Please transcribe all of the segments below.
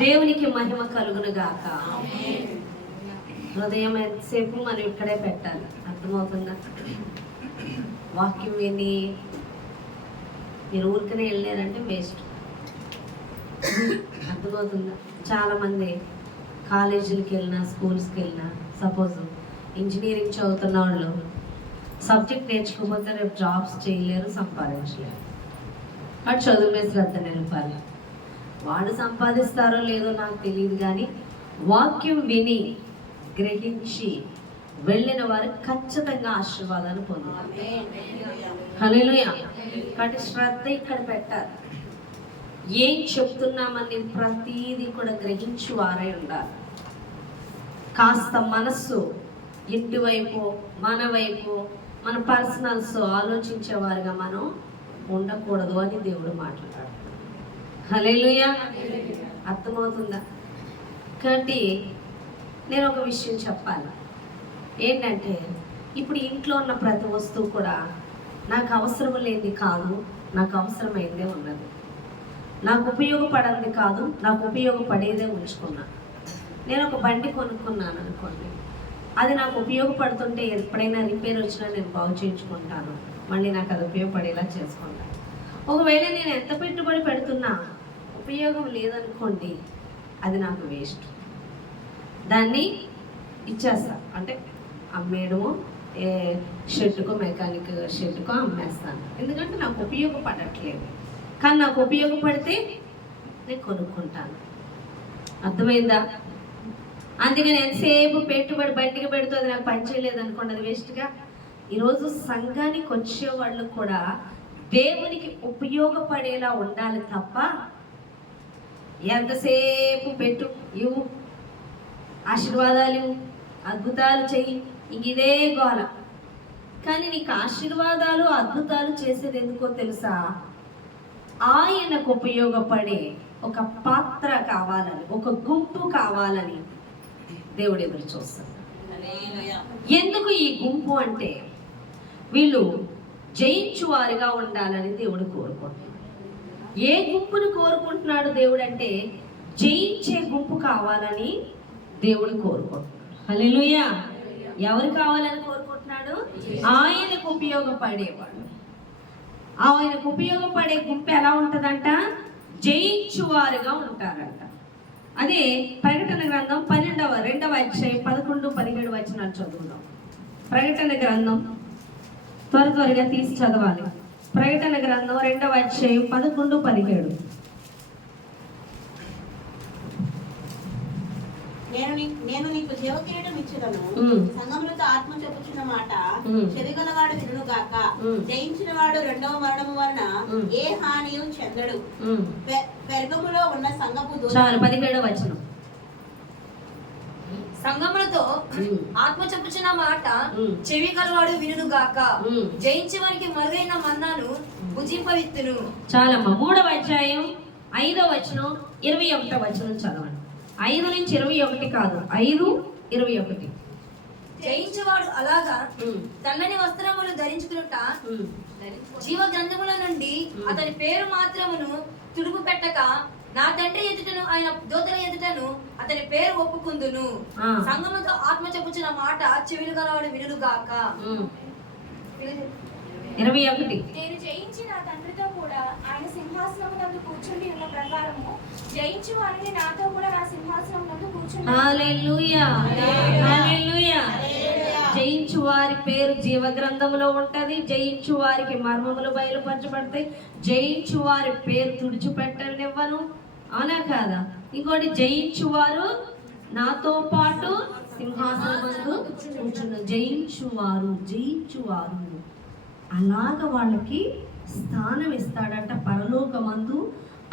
దేవునికి మహిమ కలుగును గాక. హృదయం ఎంతసేపు మనం ఇక్కడే పెట్టాలి. అర్థమవుతుందా? వాక్యం విని మీరు ఊరికనే వెళ్ళారంటే వేస్ట్. అర్థమవుతుందా? చాలామంది కాలేజీలకి వెళ్ళినా, స్కూల్స్కి వెళ్ళినా, సపోజ్ ఇంజనీరింగ్ చదువుతున్న వాళ్ళు సబ్జెక్ట్ నేర్చుకోకపోతే రేపు జాబ్స్ చేయలేరు, సంపాదించలేరు. వాడు చదువు మీద శ్రద్ధ నిలపాలి. వాడు సంపాదిస్తారో లేదో నాకు తెలియదు, కానీ వాక్యం విని గ్రహించి వెళ్ళిన వారు ఖచ్చితంగా ఆశీర్వాదాన్ని పొందారు. హల్లెలూయా. కాబట్టి శ్రద్ధ ఇక్కడ పెట్టాలి. ఏం చెప్తున్నామని ప్రతీది కూడా గ్రహించి వారై ఉండాలి. కాస్త మనస్సు ఇంటివైపు, మన వైపు, మన పర్సనల్స్ ఆలోచించేవారుగా మనం ఉండకూడదు అని దేవుడు మాట్లాడాడు. హల్లెలూయా. అర్థమవుతుందా? కాబట్టి నేను ఒక విషయం చెప్పాలి. ఏంటంటే ఇప్పుడు ఇంట్లో ఉన్న ప్రతి వస్తువు కూడా నాకు అవసరం లేనిది కాదు, నాకు అవసరమైందే ఉన్నది. నాకు ఉపయోగపడంది కాదు, నాకు ఉపయోగపడేదే ఉంచుకున్నా. నేను ఒక బండి కొనుక్కున్నాను అనుకోండి, అది నాకు ఉపయోగపడుతుంటే ఎప్పుడైనా రిపేర్ వచ్చినా నేను బాగు చేయించుకుంటాను, మళ్ళీ నాకు అది ఉపయోగపడేలా చేసుకుంటాను. ఒకవేళ నేను ఎంత పెట్టుబడి పెడుతున్నా ఉపయోగం లేదనుకోండి, అది నాకు వేస్ట్. దాన్ని ఇచ్చేస్తా, అంటే అమ్మేయడము, ఏ షెడ్డుకో, మెకానిక్ షెడ్డుకో అమ్మేస్తాను. ఎందుకంటే నాకు ఉపయోగపడట్లేదు. కానీ నాకు ఉపయోగపడితే నేను కొనుక్కుంటాను. అర్థమైందా? అందుకని ఎంతసేపు పెట్టుబడి బండికి పెడుతూ అది నాకు పనిచేయలేదు అనుకోండి, అది వేస్ట్గా. ఈరోజు సంఘానికి వచ్చే వాళ్ళు కూడా దేవునికి ఉపయోగపడేలా ఉండాలి తప్ప ఎంతసేపు పెట్టు, ఇవ్వు, ఆశీర్వాదాలు, అద్భుతాలు చెయ్యి, ఇదే గోల. కానీ నీకు ఆశీర్వాదాలు, అద్భుతాలు చేసేది ఎందుకో తెలుసా? ఆయనకు ఉపయోగపడే ఒక పాత్ర కావాలని, ఒక గుంపు కావాలని దేవుడు ఎదురు చూస్తాడు. ఎందుకు ఈ గుంపు అంటే వీళ్ళు జయించువారుగా ఉండాలని దేవుడు కోరుకుంటున్నాడు. ఏ గుంపును కోరుకుంటున్నాడు దేవుడు అంటే జయించే గుంపు కావాలని దేవుడు కోరుకుంటున్నాడు. హల్లెలూయా. ఎవరు కావాలని కోరుకుంటున్నాడు? ఆయనకు ఉపయోగపడేవాడు. ఆయనకు ఉపయోగపడే గుంపు ఎలా ఉంటుందంట? జయించువారుగా ఉంటారంట. అదే ప్రకటన గ్రంథం 12వ అధ్యాయం 11, 17 వచనాలు చదువుదాం. ప్రకటన గ్రంథం త్వరగా తీసి చదవాలి. ప్రకటన గ్రంథం 2వ అధ్యాయం 11, 17. నేను నీకు జీవకిరీటం ఇచ్చేదను, సంగములతో ఆత్మ చెప్పుచున్న మాట చెవిగలవాడు వినును గాక. జయించిన వాడు రెండవ మరణము వలన ఏ హానియు చెందడు. పెర్గములో ఉన్న సంఘపు 17వ వచనం. సంగములతో ఆత్మ చెప్పుచున్న మాట చెవి గలవాడు వినును గాక. జయించే వారికి మరుగైన మన్నాను భుజింపవిత్తును. చాలమ్మ. 3వ అధ్యాయం 5వ వచనం, 21వ వచనం చదవండి. 5 నుంచి 21 కాదు, 5:21. జయించేవాడు అలాగా తెల్లని వస్త్రములు ధరించుకునుట, జీవ గ్రంథముల నుండి అతని పేరు మాత్రమును తుడుపు పెట్టక నా తండ్రి ఎదుటను ఆయన దూతల ఎదుటను అతని పేరు ఒప్పుకుందును. సంగముతో ఆత్మ చెప్పుచున్న మాట చెవిలు గలవాడు వినును గాక. 21. నేను జయించి నా తండ్రితో కూడా ఆయన సింహాసనం నందు కూర్చుండి ఉన్న ప్రకారము జయించు వారిని నాతో కూడా నా సింహాసనం నందు కూర్చుండి. హల్లెలూయా. హల్లెలూయా. జయించు వారి పేరు జీవ గ్రంథంలో ఉంటది. జయించు వారికి మర్మములు బయలుపరచబడతాయి. జయించు వారి పేరు తుడిచిపెట్టనివ్వను. అవునా కాదా? ఇంకోటి, జయించు వారు నాతో పాటు సింహాసనం నందు కూర్చున్నారు. జయించువారు అలాగ వాళ్ళకి స్థానం ఇస్తాడట పరలోకమందు.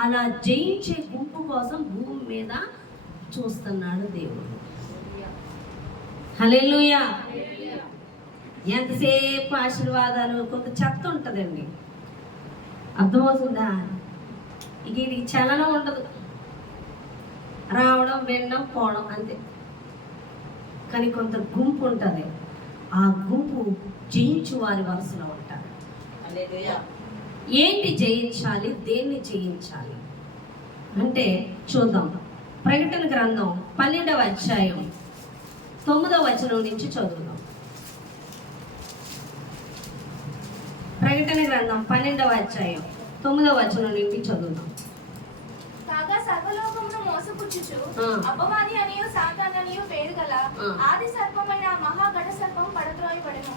అలా జయించే గుంపు కోసం భూమి మీద చూస్తున్నాడు దేవుడు. హల్లెలూయా. ఎంతసేపు ఆశీర్వాదాలు, కొంత చెత్త ఉంటుందండి. అర్థమవుతుందా? ఇక ఇది చలనం ఉండదు, రావడం, వినడం, పోవడం అంతే. కానీ కొంత గుంపు ఉంటుంది. ఆ గుంపు జయించు వారి వరుసలో ఉంటారు. ఏంటి జయించాలి? దేన్ని జయించాలి అంటే చూద్దాం. ప్రకటన గ్రంథం 12వ అధ్యాయం 9వ వచనం నుంచి చదువుదాం. ప్రకటన గ్రంథం 12వ అధ్యాయం 9వ వచనం నుండి చదువుదాం. కాగా సర్వలోకమును మోసపుచ్చుచు అపవాది అనియు సాతాననియు పేరు గల ఆది సర్పమైన మహాఘట సర్పం పడద్రోయబడెను.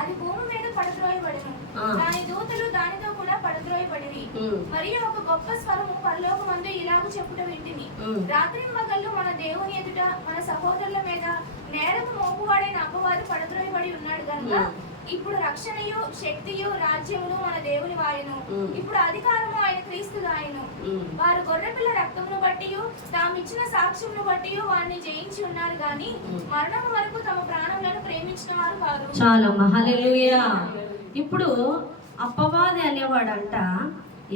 అది భూమి మీద పడద్రోయబడెను. దాని దూతలు దానితో కూడా పడద్రోయబడిరి. మరియు ఒక గొప్ప స్వరము పరలోకమందు ఇలాగు చెప్పుట వింటిని, రాత్రింబగళ్ళు మన దేవుని ఎదుట మన సహోదరుల మీద నేరము మోపువాడైన అపవాది పడద్రోయబడి ఉన్నాడు గనుక ఇప్పుడు రక్షణయు శక్తియు రాజ్యములు మన దేవుని వాయును, ఇప్పుడు అధికారము ఆయన క్రీస్తు గాయను. వారు గొర్రెపిల్ల రక్తమును బట్టి తామిచ్చిన సాక్ష్యమును బట్టి వారిని జయించి ఉన్నారు గాని మరణం వరకు తమ ప్రాణములను ప్రేమించిన వారు కాదు. చాలా హల్లెలూయా. ఇప్పుడు అపవాది అనేవాడంట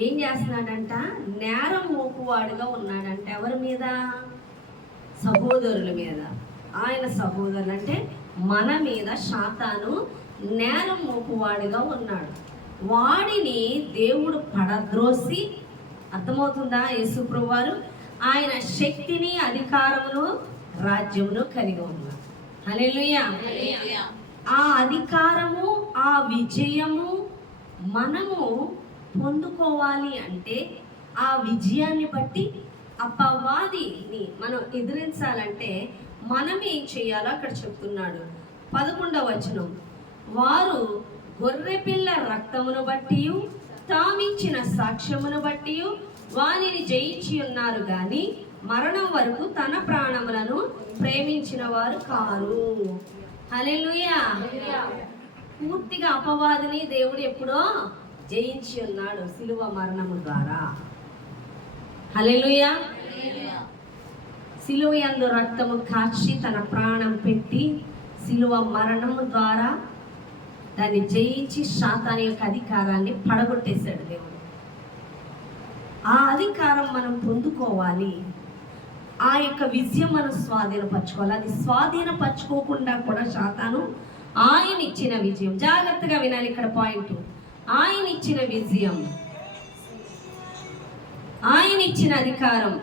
ఏం చేస్తున్నాడంట, నేరం మోపువాడుగా ఉన్నాడంట. ఎవరి మీద? సహోదరుల మీద. ఆయన సహోదరులు అంటే మన మీద సాతాను నేరం మోపువాడిగా ఉన్నాడు. వాడిని దేవుడు పడద్రోసి, అర్థమవుతుందా? యేసుప్రభువు వారు ఆయన శక్తిని అధికారమును రాజ్యమును కలిగి ఉన్నారు. హల్లెలూయా. ఆ అధికారము ఆ విజయము మనము పొందుకోవాలి అంటే ఆ విజయాన్ని బట్టి అపవాదిని మనం ఎదిరించాలంటే మనం ఏం చేయాలో అక్కడ చెప్తున్నాడు. 11వ వచనం, వారు గొర్రెపిల్ల రక్తమును బట్టి తామిచ్చిన సాక్ష్యమును బట్టి వారిని జయించి ఉన్నారు గాని మరణం వరకు తన ప్రాణములను ప్రేమించిన వారు కారు. హల్లెలూయా. పూర్తిగా అపవాదిని దేవుడు ఎప్పుడో జయించి ఉన్నాడు సిలువ మరణము ద్వారా. హల్లెలూయా. సిలువ యందు రక్తము కాచి తన ప్రాణం పెట్టి సిలువ మరణము ద్వారా దాన్ని జయించి సాతాను యొక్క అధికారాన్ని పడగొట్టేశాడు దేవుడు. ఆ అధికారం మనం పొందుకోవాలి. ఆ యొక్క విజయం మనం స్వాధీనపరచుకోవాలి. అది స్వాధీనపరచుకోకుండా కూడా సాతాను ఆయన ఇచ్చిన విజయం, జాగ్రత్తగా వినాలి ఇక్కడ పాయింట్, ఆయన ఇచ్చిన విజయం, ఆయన ఇచ్చిన అధికారం.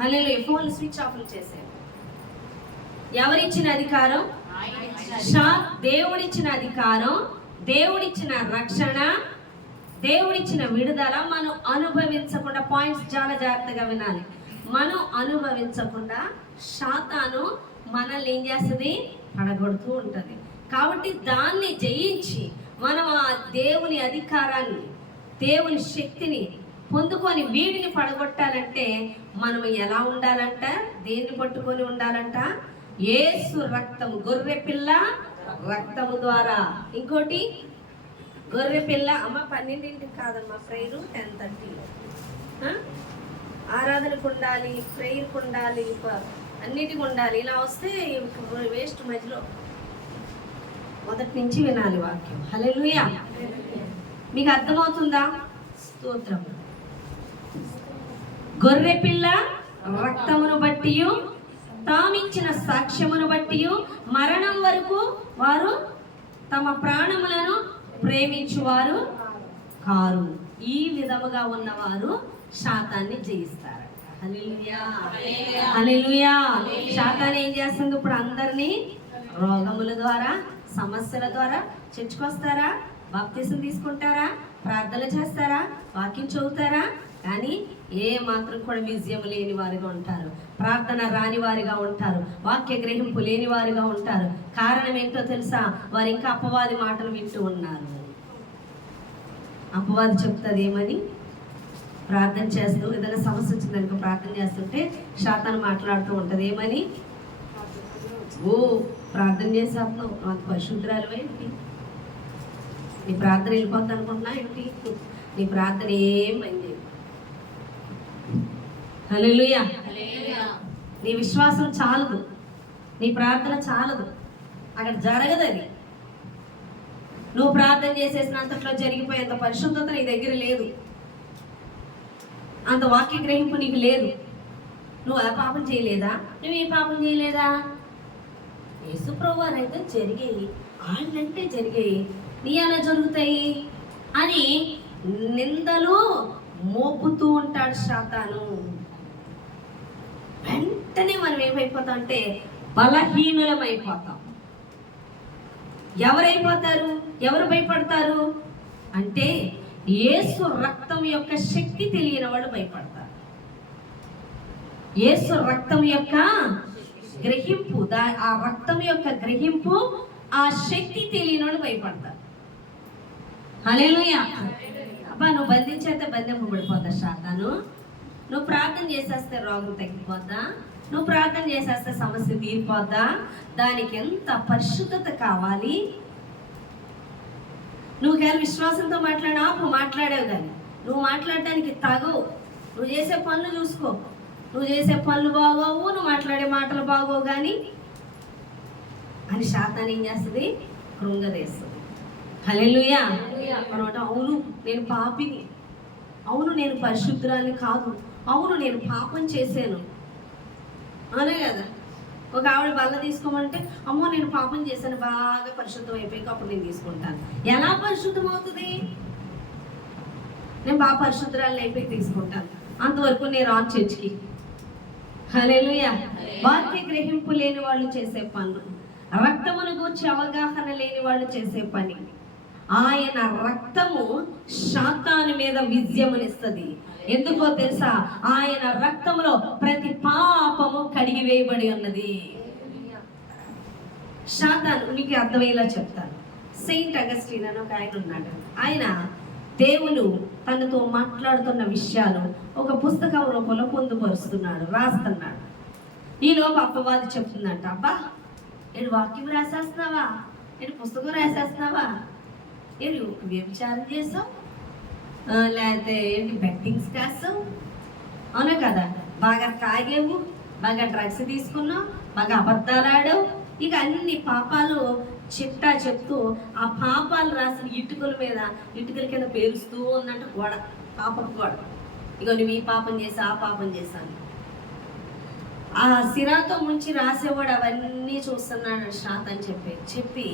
హల్లెలూయా. ఫోన్ స్విచ్ ఆఫ్ చేశారు. ఎవరిచ్చిన అధికారం? దేవుడిచ్చిన అధికారం, దేవుడిచ్చిన రక్షణ, దేవుడిచ్చిన విడుదల మనం అనుభవించకుండా, పాయింట్స్ చాలా జాగ్రత్తగా వినాలి, మనం అనుభవించకుండా సాతాను మనల్ని ఏం చేస్తుంది? పడగొడుతూ ఉంటుంది. కాబట్టి దాన్ని జయించి మనం ఆ దేవుని అధికారాన్ని, దేవుని శక్తిని పొందుకొని వీడిని పడగొట్టాలంటే మనం ఎలా ఉండాలంట? దేన్ని పట్టుకొని ఉండాలంట? యేసు రక్తం, గొర్రెపిల్ల రక్తము ద్వారా. ఇంకోటి గొర్రెపిల్ల అమ్మ 12ంటికి కాదమ్మా, ప్రేయరు 10:30 ఆరాధనకు ఉండాలి, ప్రేయర్కు ఉండాలి, అన్నిటికి ఉండాలి. ఇలా వస్తే వేస్ట్. మధ్యలో మొదటి నుంచి వినాలి వాక్యం. హల్లెలూయా. మీకు అర్థమవుతుందా? స్తోత్రం. గొర్రెపిల్ల రక్తమును బట్టి తామిచ్చిన సాక్ష్యమును బట్టి మరణం వరకు వారు తమ ప్రాణములను ప్రేమించువారు కారు. ఈ విధముగా ఉన్నవారు శాతాన్ని జయిస్తారు. హల్లెలూయా. హల్లెలూయా. శాతాన్ని ఏం చేస్తుంది? ఇప్పుడు అందరినీ రోగముల ద్వారా, సమస్యల ద్వారా చర్చకొస్తారా, బాప్తిసం తీసుకుంటారా, ప్రార్థన చేస్తారా, వాక్యం చదువుతారా, కానీ ఏ మాత్రం కూడా విజయం లేని వారిగా ఉంటారు, ప్రార్థన రాని వారిగా ఉంటారు, వాక్య గ్రహింపు లేని వారిగా ఉంటారు. కారణం ఏంటో తెలుసా? వారు ఇంకా అపవాది మాటలు వింటూ ఉన్నారు. అపవాది చెప్తుంది ఏమని? ప్రార్థన చేస్తూ ఏదైనా సమస్య వచ్చిందనుకో, ప్రార్థన చేస్తుంటే శాతాన్ని మాట్లాడుతూ ఉంటుంది ఏమని? ఓ ప్రార్థన చేసేస్తున్నావు, అంత పరిశుద్ధరాలు ఏంటి, నీ ప్రార్థన వెళ్ళిపోద్ది అనుకుంటున్నా ఏంటి, నీ ప్రార్థన ఏం పని చేయదు. హల్లెలూయా. నీ విశ్వాసం చాలదు, నీ ప్రార్థన చాలదు, అక్కడ జరగదు. అది నువ్వు ప్రార్థన చేసేసినంతట్లో జరిగిపోయేంత పరిశుద్ధత నీ దగ్గర లేదు, అంత వాక్య గ్రహింపు నీకు లేదు. నువ్వు ఆ పాపం చేయలేదా, నువ్వు ఈ పాపం చేయలేదా, యేసుప్రభువు అయితే జరిగాయి, వాళ్ళంటే జరిగాయి, నీ అలా జరుగుతాయి అని నిందలు మోపుతూ ఉంటాడు శాతాను. ఏమైపోతాం అంటే బలహీనులమైపోతాం. ఎవరైపోతారు? ఎవరు భయపడతారు అంటే యేసు రక్తం యొక్క శక్తి తెలియని వాళ్ళు భయపడతారు. యేసు రక్తం యొక్క గ్రహింపు, ఆ రక్తం యొక్క గ్రహింపు, ఆ శక్తి తెలియని వాళ్ళు భయపడతారు. హల్లెలూయా. అబ్బా, నువ్వు బంధించేస్తే బంధింపబడిపోతా శాతాను. నువ్వు ప్రార్థన చేసేస్తే రోగం తగ్గిపోద్దా? నువ్వు ప్రార్థన చేసేస్తే సమస్య తీరిపోద్దా? దానికి ఎంత పరిశుద్ధత కావాలి. నువ్వు కానీ విశ్వాసంతో మాట్లాడావు కానీ నువ్వు మాట్లాడడానికి తగవు. నువ్వు చేసే పనులు చూసుకో. నువ్వు చేసే పనులు బాగోవు, నువ్వు మాట్లాడే మాటలు బాగోవు కానీ అని శాతాన్ని ఏం చేస్తుంది? కృంగదేస్తుంది. హల్లెలూయా. అనమాట, అవును నేను పాపిని, అవును నేను పరిశుద్ధురాలిని కాదు, అవును నేను పాపం చేశాను అనే కదా. ఒక ఆవిడ బల్ల తీసుకోమంటే అమ్మో నేను పాపం చేశాను, బాగా పరిశుద్ధం అయిపోయాక అప్పుడు నేను తీసుకుంటాను. ఎలా పరిశుద్ధం అవుతుంది? నేను బాగా పరిశుద్ధురాలిని అయిపోయి తీసుకుంటాను, అంతవరకు నేను రాను చర్చికి. హల్లెలూయా. వాక్య గ్రహింపు లేని వాళ్ళు చేసే పనులు, రక్తమును గూర్చి అవగాహన లేని వాళ్ళు చేసే పని. ఆయన రక్తము శాతాను మీద విజయమునిస్తుంది. ఎందుకో తెలుసా? ఆయన రక్తములో ప్రతి పాపము కడిగి వేయబడి ఉన్నది. శాతాను మీకు అర్థమయ్యేలా చెప్తాను. సెయింట్ అగస్టిన్ అని ఒక ఆయన ఉన్నాడు. ఆయన దేవుడు తనతో మాట్లాడుతున్న విషయాలు ఒక పుస్తకం రూపంలో పొందుపరుస్తున్నాడు, రాస్తున్నాడు. ఈలోపు అపవాది చెప్తుందంట, అబ్బా నేను వాక్యం రాసేస్తున్నావా, నేను పుస్తకం రాసేస్తున్నావా, నేను వ్యభిచారం చేసావు, లేకపోతే ఏంటి బెట్టింగ్స్ కాసావు, అవునా కదా, బాగా తాగేవు, బాగా డ్రగ్స్ తీసుకున్నావు, బాగా అబద్ధాలు ఆడావు, ఇక అన్ని పాపాలు చిట్టా చెప్తూ ఆ పాపాలు రాసిన ఇటుకల మీద ఇటుకల కింద పేరుస్తూ ఉందంట గోడ, పాపం గోడ. ఇక నువ్వు ఈ పాపం చేసా, ఆ పాపం చేశాను. ఆ సిరాతో ముంచి రాసేవాడు అవన్నీ చూస్తున్నాడు శాత్ అని చెప్పి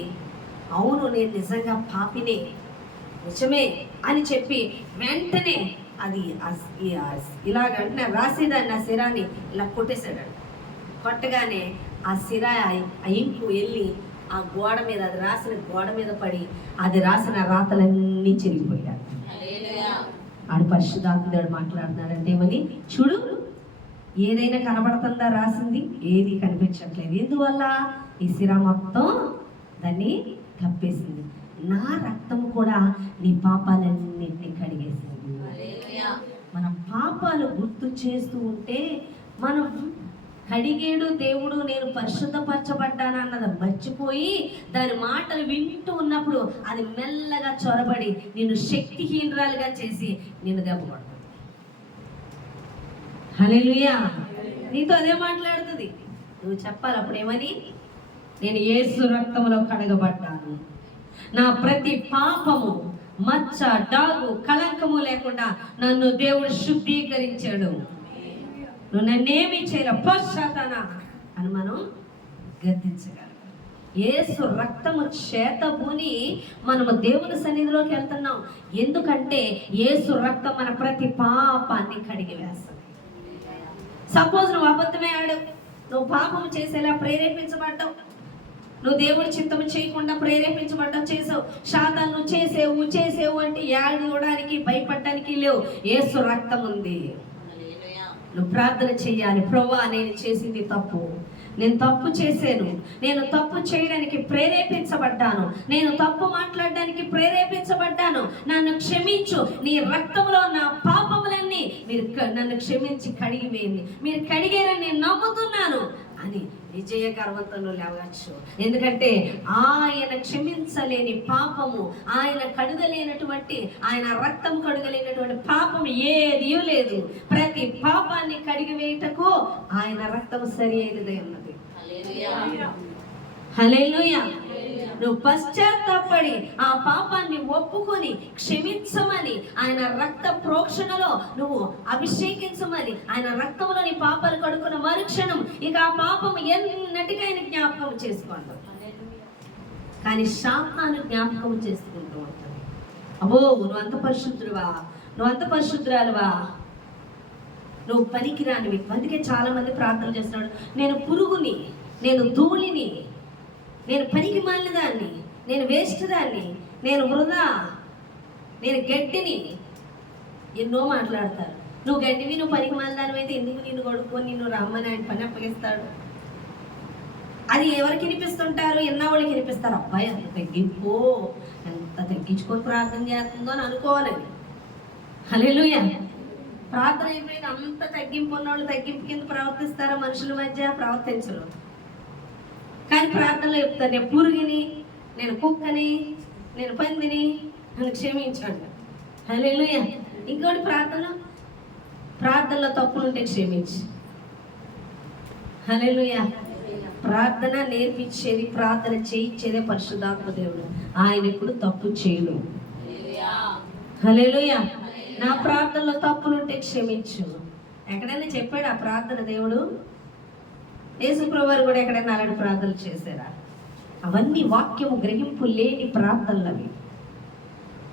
అవును నేను నిజంగా పాపినే, నిజమే అని చెప్పి వెంటనే అది ఇలాగంటే రాసేదాన్ని ఆ సిరాన్ని ఇలా కొట్టేశాడు. కొట్టగానే ఆ సిరా ఆ ఇంకు వెళ్ళి ఆ గోడ మీద, అది రాసిన గోడ మీద పడి అది రాసిన రాతలన్నీ చెరిగిపోయాడు. ఆడు పరిశుద్ధాత్ముడు మాట్లాడుతున్నాడంటే ఏమని చూడు, ఏదైనా కనబడుతుందా రాసింది? ఏది కనిపించట్లేదు. ఎందువల్ల? ఈ సిరా మొత్తం దాన్ని కప్పేసింది. నా రక్తము కూడా నీ పాపాలన్నింటినీ కడిగేసింది. మన పాపాలు గుర్తు చేస్తూ ఉంటే మనం కడిగేడు దేవుడు, నేను పరిశుద్ధపరచబడ్డాను అన్నది మర్చిపోయి దాని మాటలు వింటూ ఉన్నప్పుడు అది మెల్లగా చొరబడి నిన్ను శక్తిహీనరాలుగా చేసి నిన్ను దెబ్బపడుతుంది. హల్లెలూయా. నీతో అదే మాట్లాడుతుంది. నువ్వు చెప్పాలి అప్పుడేమని, నేను యేసు రక్తంలో కడగబడ్డాను, నా ప్రతి పాపము మచ్చ డాగు కళంకము లేకుండా నన్ను దేవుడు శుద్ధీకరించాడు, నువ్వు నన్నేమి చేయలే పశ్చాత్తాన అని మనం గద్దించగలం. యేసు రక్తము చేతబూని మనము దేవుని సన్నిధిలోకి వెళ్తున్నాం. ఎందుకంటే యేసు రక్తం మన ప్రతి పాపాన్ని కడిగి వేస్తుంది. సపోజ్ నువ్వు అబద్ధమే ఆడావు, నువ్వు పాపము చేసేలా ప్రేరేపించబడ్డావు, నువ్వు దేవుడి చిత్తము చేయకుండా ప్రేరేపించబడ్డావు, చేసావు, శాతాన్ని నువ్వు చేసేవు అంటే ఏడవడానికి భయపడడానికి లేవు. యేసు రక్తం ఉంది. నువ్వు ప్రార్థన చెయ్యాలి, ప్రభువా నేను చేసింది తప్పు, నేను తప్పు చేశాను, నేను తప్పు చేయడానికి ప్రేరేపించబడ్డాను, నేను తప్పు మాట్లాడడానికి ప్రేరేపించబడ్డాను, నన్ను క్షమించు, నీ రక్తంలో నా పాపములన్నీ మీరు నన్ను క్షమించి కడిగి వేయండి, మీరు కడిగారని నేను నమ్ముతున్నాను అని విజయ గర్వంతో లేవచ్చు. ఎందుకంటే ఆయన క్షమించలేని పాపము, ఆయన కడుగలేనటువంటి, ఆయన రక్తం కడుగలేనటువంటి పాపం ఏదీ లేదు. ప్రతి పాపాన్ని కడిగి వేయటకు ఆయన రక్తం సరి అయినదే ఉన్నది. హల్లెలూయా. నువ్వు పశ్చాత్తాపడి ఆ పాపాన్ని ఒప్పుకొని క్షమించమని, ఆయన రక్త ప్రోక్షణలో నువ్వు అభిషేకించమని, ఆయన రక్తంలో నీ పాపాలు కడుక్కున్న మరుక్షణం ఇక ఆ పాపం ఎన్నటికైనా జ్ఞాపకం చేసుకోండి. కానీ శాతాన్ని జ్ఞాపకం చేసుకుంటూ ఉంటుంది. అబ్బో నువ్వు అంత పరిశుద్ధుడువా, నువ్వు అంత పరిశుద్ధురాలువా, నువ్వు పనికిరానివి. అందుకే చాలా మంది ప్రార్థన చేస్తున్నాడు, నేను పురుగుని, నేను ధూళిని, నేను పనికి మాలిన దాన్ని, నేను వేస్ట్ దాన్ని, నేను వృధా, నేను గడ్డిని, ఎన్నో మాట్లాడతారు. నువ్వు గడ్డివి, నువ్వు పనికి మాలిన దానివి అయితే ఎందుకు నిన్ను కొడుకొని నిన్ను రమ్మని ఆయన పని అప్పగిస్తాడు? అది ఎవరికి వినిపిస్తుంటారు? ఎన్నవాళ్ళకి వినిపిస్తారు. అబ్బాయి అంత తగ్గింపు, ఎంత తగ్గించుకొని ప్రార్థన చేస్తుందో అని అనుకోవాలని. హల్లెలూయా. ప్రార్థన అయిపోయిన అంత తగ్గింపు ఉన్నవాళ్ళు తగ్గింపు కింద ప్రవర్తిస్తారా? మనుషుల మధ్య ప్రవర్తించరు. కానీ ప్రార్థనలో చెప్తారు, నేను పురుగుని, నేను కుక్కని, నేను పందిని, నన్ను క్షమించండి. హల్లెలూయా. ఇంకోటి ప్రార్థనలో తప్పులుంటే క్షమించి. హల్లెలూయా. ప్రార్థన నేర్పించేది, ప్రార్థన చేయించేదే పరిశుద్ధాత్మ దేవుడు. ఆయన ఎప్పుడు తప్పు చేయడు. హల్లెలూయా. నా ప్రార్థనలో తప్పులుంటే క్షమించు. ఎక్కడైనా చెప్పాడు ఆ ప్రార్థన దేవుడు? యేసుప్రభువు వారు కూడా ఎక్కడైనా అలాంటి ప్రార్థనలు చేశారా? అవన్నీ వాక్యము గ్రహింపు లేని ప్రార్థనలవి.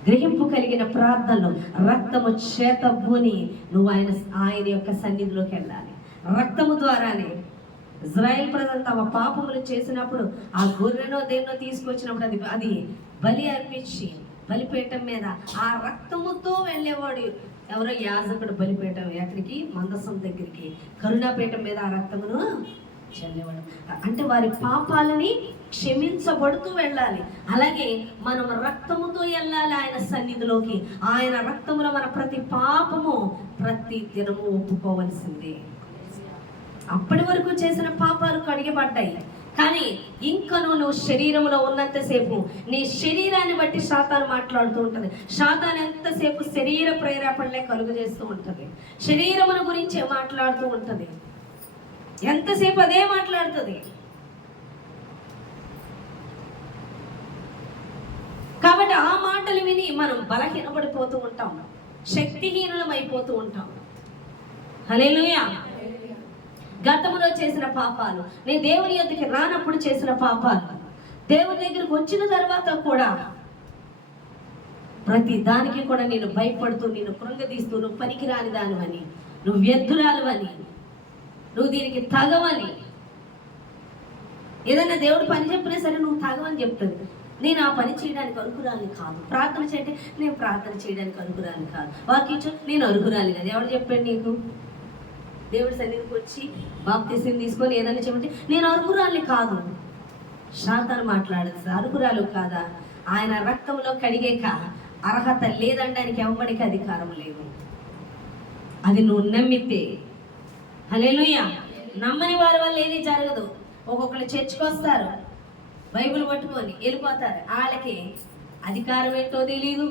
గ్రహింపు కలిగిన ప్రార్థనలు, రక్తము చేత భూని నువ్వు ఆయన యొక్క సన్నిధిలోకి వెళ్ళాలి. రక్తము ద్వారానే ఇజ్రాయేల్ ప్రజలు తమ పాపములు చేసినప్పుడు ఆ గొర్రెనో దేన్నో తీసుకొచ్చినప్పుడు అది బలి అర్పించి బలిపీఠం మీద ఆ రక్తముతో వెళ్ళేవాడు ఎవరో యాజకుడు. బలిపీఠం ఎక్కడికి? మందసం దగ్గరికి. కరుణాపీఠం మీద ఆ రక్తమును చల్లేవాడు. అంటే వారి పాపాలని క్షమించబడుతూ వెళ్ళాలి. అలాగే మనం రక్తముతో వెళ్ళాలి ఆయన సన్నిధిలోకి. ఆయన రక్తములో మన ప్రతి పాపము ప్రతి దినము ఒప్పుకోవలసిందే. అప్పటి వరకు చేసిన పాపాలు కడిగబడ్డాయి. కానీ ఇంకను నువ్వు శరీరంలో ఉన్నంతసేపు నీ శరీరాన్ని బట్టి సాతాను మాట్లాడుతూ ఉంటుంది. సాతాను ఎంతసేపు శరీర ప్రేరేపణలే కలుగు చేస్తూ ఉంటుంది. శరీరముల గురించే మాట్లాడుతూ ఉంటుంది. ఎంతసేపు అదే మాట్లాడుతుంది. కాబట్టి ఆ మాటలు విని మనం బలహీనపడిపోతూ ఉంటాం, శక్తిహీనులం అయిపోతూ ఉంటాం. హల్లెలూయా. గతంలో చేసిన పాపాలు, నీ దేవుని యొద్దకి రానప్పుడు చేసిన పాపాలు, దేవుని దగ్గరికి వచ్చిన తర్వాత కూడా ప్రతి దానికి కూడా నేను భయపడుతూ, నేను కృంగదీస్తూ, నువ్వు పనికిరాని దానివని, నువ్వు వ్యర్థురాలువని, నువ్వు దీనికి తగవని, ఏదైనా దేవుడు పని చెప్పినా సరే నువ్వు తగవని చెప్తుంది. నేను ఆ పని చేయడానికి అర్హురాలిని కాదు. ప్రార్థన చేయంటే నేను ప్రార్థన చేయడానికి అర్హురాలిని కాదు. వాక్యం నేను అర్హురాలి కాదు. ఎవరు చెప్పాడు నీకు? దేవుడి సన్నిధికి వచ్చి బాప్తిసం తీసుకొని ఏదైనా చెప్పంటే నేను అర్హురాలిని కాదు. శాతాలు మాట్లాడదు. అర్హురాలు కాదా? ఆయన రక్తంలో కడిగేక అర్హత లేదనడానికి ఎవ్వడికి అధికారం లేదు. అది నువ్వు నమ్మితే. హల్లెలూయా. నమ్మని వారి వల్ల ఏది జరగదు. ఒక్కొక్కరు చర్చికి వస్తారు, బైబిల్ పట్టుకొని వెళ్ళిపోతారు. వాళ్ళకి అధికారం ఏంటో తెలీదు,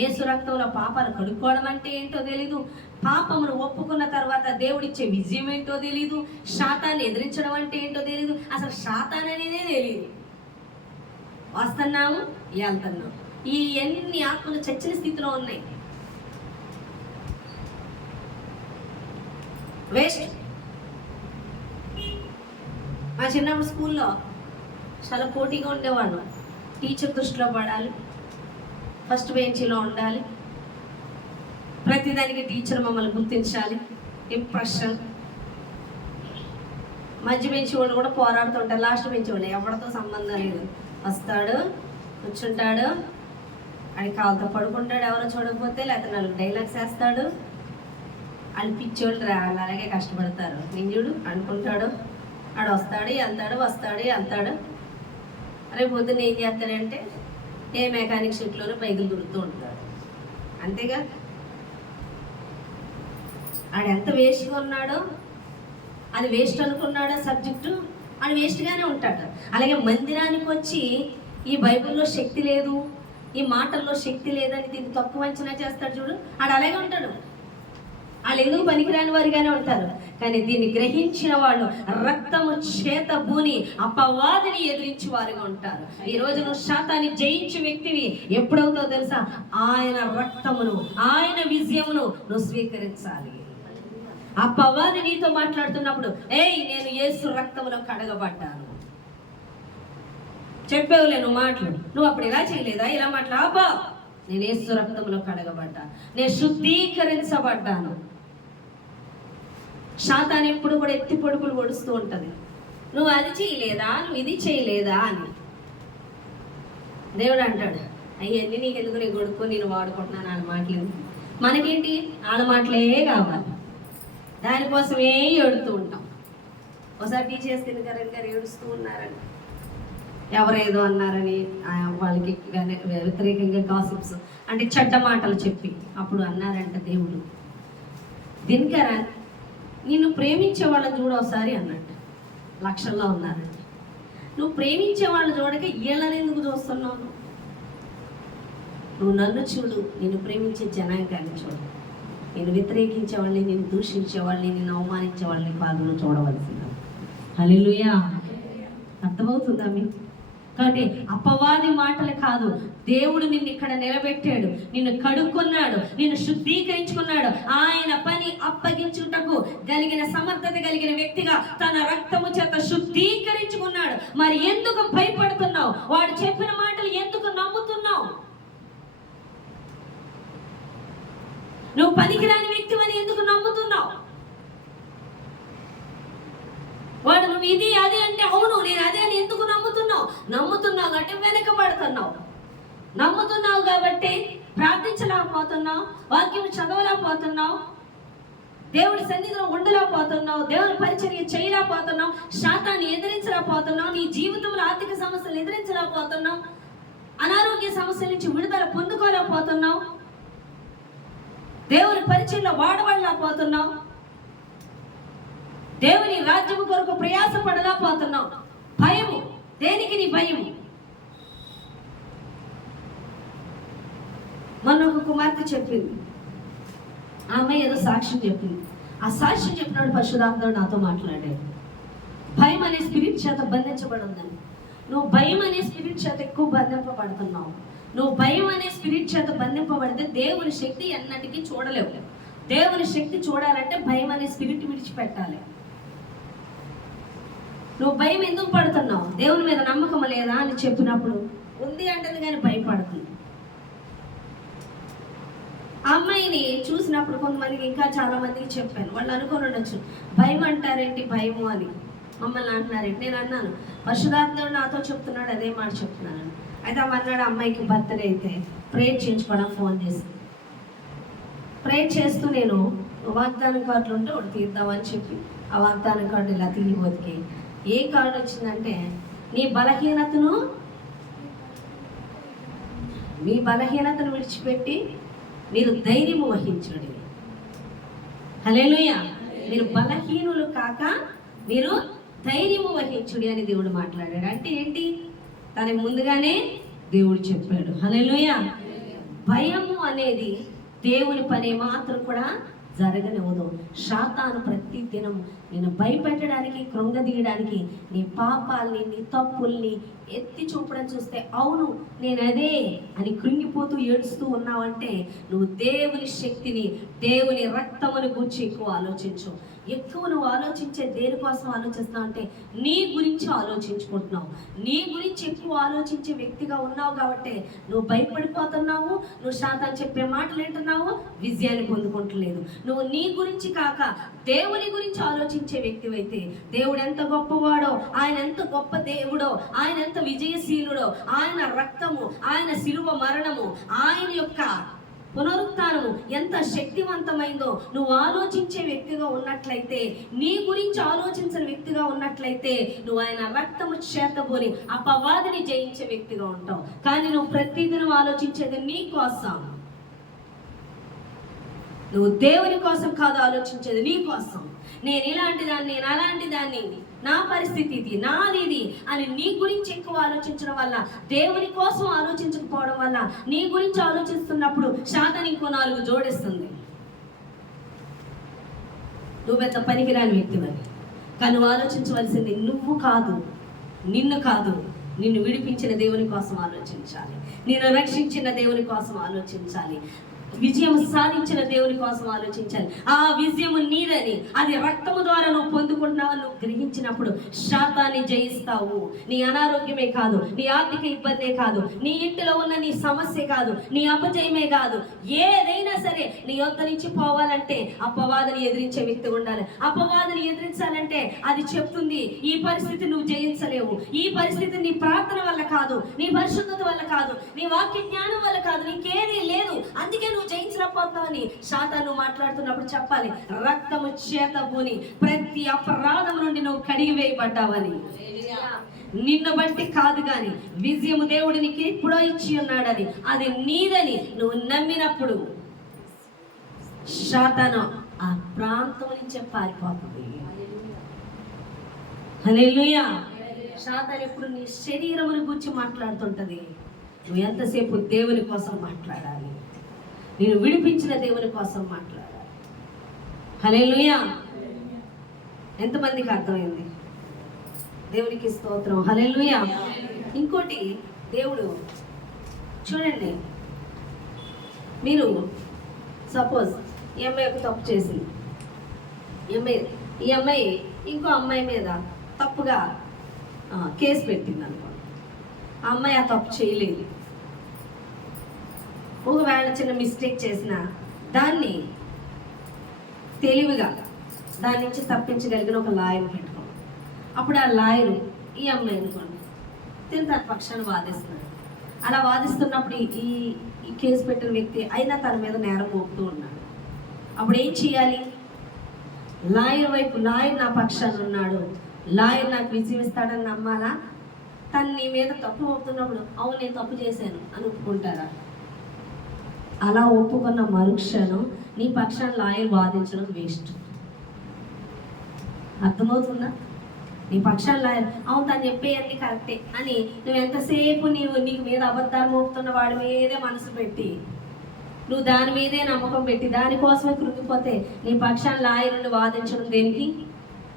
యేసు రక్తంలో పాపాలు కడుక్కోవడం అంటే ఏంటో తెలీదు, పాపమును ఒప్పుకున్న తర్వాత దేవుడిచ్చే విజయం ఏంటో తెలీదు, శాతాన్ని ఎదిరించడం అంటే ఏంటో తెలీదు, అసలు శాతాన్ అనేదే తెలీదు. వస్తున్నాము, వెళ్తున్నాము. ఈ ఎన్ని ఆత్మలు చచ్చిన స్థితిలో ఉన్నాయి. వేస్ట్. మా చిన్నప్పుడు స్కూల్లో చాలా పోటీగా ఉండేవాళ్ళు. టీచర్ దృష్టిలో పడాలి, ఫస్ట్ బెంచ్లో ఉండాలి, ప్రతిదానికి టీచర్ మమ్మల్ని గుర్తించాలి, ఇంప్రెషన్. మధ్య బెంచ్ వాళ్ళు కూడా పోరాడుతుంటారు. లాస్ట్ బెంచ్ వాళ్ళు ఎవరితో సంబంధం లేదు. వస్తాడు, కూర్చుంటాడు, అది కాలుతో పడుకుంటాడు ఎవరో చూడకపోతే, లేకపోతే 4 డైలాగ్స్ వేస్తాడు. వాళ్ళు పిచ్చోళ్ళు అలాగే కష్టపడతారు. నింజుడు అనుకుంటాడు, ఆడు వస్తాడు వెళ్తాడు, వస్తాడు వెళ్తాడు. రేపు పొద్దున్న ఏం చేస్తాడంటే ఏ మెకానిక్ షెట్లోనే బైకులు దొరుకుతూ ఉంటాడు. అంతేగా. ఆడు ఎంత వేస్ట్గా ఉన్నాడో, అది వేస్ట్ అనుకున్నాడో సబ్జెక్టు, ఆడు వేస్ట్గానే ఉంటాడు. అలాగే మందిరానికి వచ్చి ఈ బైబిల్లో శక్తి లేదు, ఈ మాటల్లో శక్తి లేదని దీన్ని తక్కువ అంచనా చేస్తాడు చూడు, ఆడు అలాగే ఉంటాడు. వాళ్ళు ఎందుకు పనికిరాని వారిగానే ఉంటారు. కానీ దీన్ని గ్రహించిన వాళ్ళు రక్తము చేత భూని అపవాదిని ఎదిరించి వారుగా ఉంటారు. ఈ రోజు నువ్వు శాతాన్ని జయించే వ్యక్తివి ఎప్పుడవుతావు తెలుసా? ఆయన రక్తమును, ఆయన విజయమును నువ్వు స్వీకరించాలి. అపవాది నీతో మాట్లాడుతున్నప్పుడు, నేను యేసు రక్తములో కడగబడ్డాను చెప్పేవులే నువ్వు మాటలు. నువ్వు అప్పుడు ఇలా చేయలేదా, ఇలా మాట్లాడా? నేను యేసు రక్తములో కడగబడ్డాను, నేను శుద్ధీకరించబడ్డాను. శాతాన్ ఎప్పుడు కూడా ఎత్తి పొడుపులు పొడుస్తూ ఉంటుంది, నువ్వు అది చేయలేదా, నువ్వు ఇది చేయలేదా అని. దేవుడు అంటాడు, అయ్యన్నీ నీకు ఎందుకు, నీ కొడుకు నేను వాడుకుంటున్నాను వాళ్ళ మాటలు. మనకేంటి వాళ్ళ మాటలే కావాలి, దానికోసమే ఏడుతూ ఉంటాం. ఒకసారి టీచర్స్ గారు ఏడుస్తూ ఉన్నారని, ఎవరేదో అన్నారని వాళ్ళకి వ్యతిరేకంగా గాసిప్స్ అంటే చెడ్డ మాటలు చెప్పి అప్పుడు అన్నారంట దేవుడు, దినకరా నిన్ను ప్రేమించే వాళ్ళని చూడ ఒకసారి అన్నట్టు. లక్షల్లో ఉన్నారంట, నువ్వు ప్రేమించే వాళ్ళని చూడక వీళ్ళని ఎందుకు చూస్తున్నావు? నువ్వు నన్ను చూడు, నిన్ను ప్రేమించే జనాంగాన్ని చూడు. నేను వ్యతిరేకించే వాళ్ళని, నేను దూషించే వాళ్ళని, నేను అవమానించే వాళ్ళని కాదు నువ్వు చూడవలసింది. హల్లెలూయా. అర్థమవుతుందా మీకు? కాబట్టి అపవాది మాటలు కాదు, దేవుడు నిన్ను ఇక్కడ నిలబెట్టాడు, నిన్ను కడుక్కున్నాడు, నిన్ను శుద్ధీకరించుకున్నాడు. ఆయన పని అప్పగించుటకు కలిగిన సమర్థత కలిగిన వ్యక్తిగా తన రక్తము చేత శుద్ధీకరించుకున్నాడు. మరి ఎందుకు భయపడుతున్నావు? వాడు చెప్పిన మాటలు ఎందుకు నమ్ముతున్నావు? నువ్వు పనికిరాని వ్యక్తివని ఎందుకు నమ్ముతున్నావు? వాడు నువ్వు ఇది అది అంటే అవును నేను అదే అని ఎందుకు నమ్ముతున్నావు? నమ్ముతున్నావు కాబట్టి వెనకబడుతున్నావు. నమ్ముతున్నావు కాబట్టి ప్రార్థించలేకపోతున్నావు, వాక్యం చదవలేకపోతున్నావు, దేవుడి సన్నిధిలో ఉండలేకపోతున్నావు, దేవుని పరిచర్య చేయలేకపోతున్నావు, శాతాన్ని ఎదిరించలేకపోతున్నావు, నీ జీవితంలో ఆర్థిక సమస్యలు ఎదిరించలేకపోతున్నావు, అనారోగ్య సమస్యల నుంచి విడుదల పొందుకోలేకపోతున్నావు, దేవుని పరిచర్యలో వాడబడలేకపోతున్నావు, దేవుని రాజ్యము కొరకు ప్రయాసపడలేకపోతున్నావు. భయము, దేనికి నీ భయము? మొన్న ఒక కుమార్తె చెప్పింది, ఆ అమ్మాయి ఏదో సాక్ష్యం చెప్పింది. ఆ సాక్ష్యం చెప్పినాడు పరిశుద్ధాత్ముడు నాతో మాట్లాడాడు. భయం అనే స్పిరిట్ చేత బంధించబడి ఉందని. నువ్వు భయం అనే స్పిరిట్ చేత ఎక్కువ బంధింపబడుతున్నావు. నువ్వు భయం అనే స్పిరిట్ చేత బంధింపబడితే దేవుని శక్తి ఎన్నటికీ చూడలేవు. దేవుని శక్తి చూడాలంటే భయం అనే స్పిరిట్ విడిచిపెట్టాలి. నువ్వు భయం ఎందుకు పడుతున్నావు? దేవుని మీద నమ్మకం లేదా అని చెప్పినప్పుడు ఉంది అంటది కానీ భయపడుతుంది. ఆ అమ్మాయిని చూసినప్పుడు కొంతమందికి, ఇంకా చాలా మందికి చెప్పాను, వాళ్ళు అనుకొని ఉండొచ్చు, భయం అంటారేంటి భయము అని మమ్మల్ని అంటున్నారేంటి. నేను అన్నాను, పరిశుద్ధాత్ముడు నాతో చెప్తున్నాడు, అదే మాట చెప్తున్నాను. అయితే అన్నాడు, అమ్మాయికి బర్త్డే అయితే ప్రేయర్ చేయించుకోవడానికి ఫోన్ చేసి ప్రేయర్ చేస్తూ నేను వాగ్దానం కార్డులు ఉంటే ఒకటి తీద్దామని చెప్పి ఆ వాగ్దానం కార్డు ఇలా తిరిగిపోతికి ఏ కార్డు వచ్చిందంటే, మీ బలహీనతను విడిచిపెట్టి మీరు ధైర్యము వహించండి. హల్లెలూయా. మీరు బలహీనులు కాక మీరు ధైర్యము వహించుడి అని దేవుడు మాట్లాడాడు. అంటే ఏంటి? తనకి ముందుగానే దేవుడు చెప్పాడు. హల్లెలూయా. భయము అనేది దేవుని పని మాత్రం కూడా జరగనివ్వదు. శాతాను ప్రతి దినం నేను భయపెట్టడానికి, కృంగదీయడానికి, నీ పాపాల్ని, నీ తప్పుల్ని ఎత్తి చూపడం చూస్తే అవును నేను అదే అని కృంగిపోతూ ఏడుస్తూ ఉన్నావంటే నువ్వు దేవుని శక్తిని, దేవుని రక్తముని గురించి ఎక్కువ ఆలోచించు. ఎక్కువ నువ్వు ఆలోచించే దేనికోసం ఆలోచిస్తున్నావు అంటే నీ గురించి ఆలోచించుకుంటున్నావు. నీ గురించి ఎక్కువ ఆలోచించే వ్యక్తిగా ఉన్నావు కాబట్టి నువ్వు భయపడిపోతున్నావు. నువ్వు శాతాన్ని చెప్పే మాటలు వింటున్నావు, విజయాన్ని పొందుకుంటలేదు. నువ్వు నీ గురించి కాక దేవుని గురించి ఆలోచించే వ్యక్తివైతే దేవుడు ఎంత గొప్పవాడో, ఆయన ఎంత గొప్ప దేవుడో, ఆయన ఎంత విజయశీలుడో, ఆయన రక్తము, ఆయన శిలువ మరణము, ఆయన యొక్క పునరుత్థానము ఎంత శక్తివంతమైందో నువ్వు ఆలోచించే వ్యక్తిగా ఉన్నట్లయితే, నీ గురించి ఆలోచించిన వ్యక్తిగా ఉన్నట్లయితే నువ్వు ఆయన రక్తము చేతబోని అపవాదిని జయించే వ్యక్తిగా ఉంటావు. కానీ నువ్వు ప్రతిదినం ఆలోచించేది నీ కోసం. నువ్వు దేవుని కోసం కాదు ఆలోచించేది, నీ కోసం. నేను ఇలాంటి దాన్ని, నేను అలాంటి దాన్ని, నా పరిస్థితి ఇది, నాది ఇది అని నీ గురించి ఎక్కువ ఆలోచించడం వల్ల, దేవుని కోసం ఆలోచించకపోవడం వల్ల, నీ గురించి ఆలోచిస్తున్నప్పుడు శాతాన్ని ఇంకో 4 జోడిస్తుంది. నువ్వెంత పనికిరాని వ్యక్తివని. కానీ నువ్వు ఆలోచించవలసింది నువ్వు కాదు, నిన్ను కాదు, నిన్ను విడిపించిన దేవుని కోసం ఆలోచించాలి, నిన్ను రక్షించిన దేవుని కోసం ఆలోచించాలి. విజయం సాధించిన దేవుని కోసం ఆలోచించాలి. ఆ విజయము నీదని, అది రక్తము ద్వారా నువ్వు పొందుకుంటున్నావు నువ్వు గ్రహించినప్పుడు శాతాన్ని జయిస్తావు. నీ అనారోగ్యమే కాదు, నీ ఆర్థిక ఇబ్బందే కాదు, నీ ఇంటిలో ఉన్న నీ సమస్య కాదు, నీ అపజయమే కాదు, ఏదైనా సరే నీ యొద్ద నుంచి పోవాలంటే అపవాదిని ఎదిరించే వ్యక్తి ఉండాలి. అపవాదిని ఎదిరించాలంటే అది చెప్తుంది ఈ పరిస్థితి నువ్వు జయించలేవు, ఈ పరిస్థితి నీ ప్రార్థన వల్ల కాదు, నీ పరిశుద్ధత వల్ల కాదు, నీ వాక్య జ్ఞానం వల్ల కాదు, నీకేదీ లేదు, అందుకే నువ్వు జయించలేకపోతావని శాతాను మాట్లాడుతున్నప్పుడు చెప్పాలి, రక్తము చేత పోని ప్రతి అపరాధం నుండి నువ్వు కడిగి వేయబడ్డావని. నిన్ను బట్టి కాదు గాని విజయము దేవుడు నీకు ఎప్పుడో ఇచ్చి ఉన్నాడని, అది నీదని నువ్వు నమ్మినప్పుడు శాతాను ఆ ప్రాంతం నుంచే పారిపోతుంది. హల్లెలూయా. శాతాను ఎప్పుడు నీ శరీరమును గురించి మాట్లాడుతుంటది. నువ్వు ఎంతసేపు దేవుని కోసం మాట్లాడాలి, నేను విడిపించిన దేవుని కోసం మాట్లాడాలి. హల్లెలూయా. ఎంతమందికి అర్థమైంది? దేవునికి స్తోత్రం. హల్లెలూయా. ఇంకోటి, దేవుడు చూడండి, మీరు సపోజ్ ఈ అమ్మాయి ఒక తప్పు చేసింది, ఈ అమ్మాయి ఇంకో అమ్మాయి మీద తప్పుగా కేసు పెట్టింది అనుకోండి. ఆ అమ్మాయి ఆ తప్పు చేయలేదు, ఒకవేళ చిన్న మిస్టేక్ చేసిన దాన్ని తెలివిగా దాని నుంచి తప్పించగలిగిన ఒక లాయర్ పెట్టుకోండి. అప్పుడు ఆ లాయరు ఈ అమ్మాయి అనుకోండి తన పక్షాన్ని వాదిస్తున్నాడు. అలా వాదిస్తున్నప్పుడు ఈ కేసు పెట్టిన వ్యక్తి అయినా తన మీద నేరం మోపుతూ ఉన్నాడు. అప్పుడు ఏం చేయాలి? లాయర్ వైపు, లాయర్ నా పక్షాన్ని ఉన్నాడు, లాయర్ నాకు విజయం ఇస్తాడని నమ్మాలా? తను నీ మీద తప్పు మోపుతున్నప్పుడు అవును నేను తప్పు చేశాను అని ఒప్పుకుంటారా? అలా ఒప్పుకున్న మరుక్షణం నీ పక్షాన్ని లాయర్ వాదించడం వేస్ట్. అర్థమవుతుందా? నీ పక్షాన్ని లాయర్ అవును తను చెప్పేయన్నీ కరెక్టే అని నువ్వు ఎంతసేపు నీకు మీద అబద్ధాలు మోపుతున్న వాడి మీదే మనసు పెట్టి, నువ్వు దాని మీదే నమ్మకం పెట్టి దానికోసమే కృంగిపోతే నీ పక్షాన్ని లాయర్ని వాదించడం దేనికి?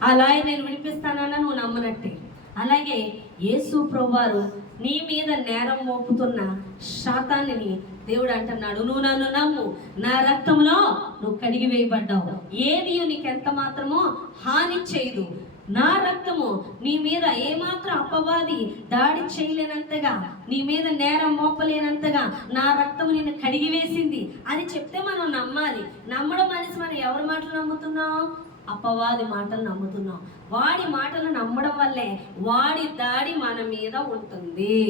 ఆ లాయర్ నేను విడిపిస్తానన్నా నువ్వు నమ్మనట్టే. అలాగే యేసు ప్రభువారు నీ మీద నేరం మోపుతున్న శాతాన్ని దేవుడు అంటున్నాడు, నువ్వు నన్ను నమ్ము, నా రక్తంలో నువ్వు కడిగి వేయబడ్డావు, ఏది నీకు ఎంత మాత్రమో హాని చేయదు, నా రక్తము నీ మీద ఏమాత్రం అపవాది దాడి చేయలేనంతగా, నీ మీద నేరం మోపలేనంతగా నా రక్తము నిన్ను కడిగి వేసింది అని చెప్తే మనం నమ్మాలి. నమ్మడం అనేసి మనం ఎవరి మాటలు నమ్ముతున్నాం? అపవాది మాటలు నమ్ముతున్నాం. వాడి మాటలు నమ్మడం వల్లే వాడి దాడి మన మీద ఉంటుంది.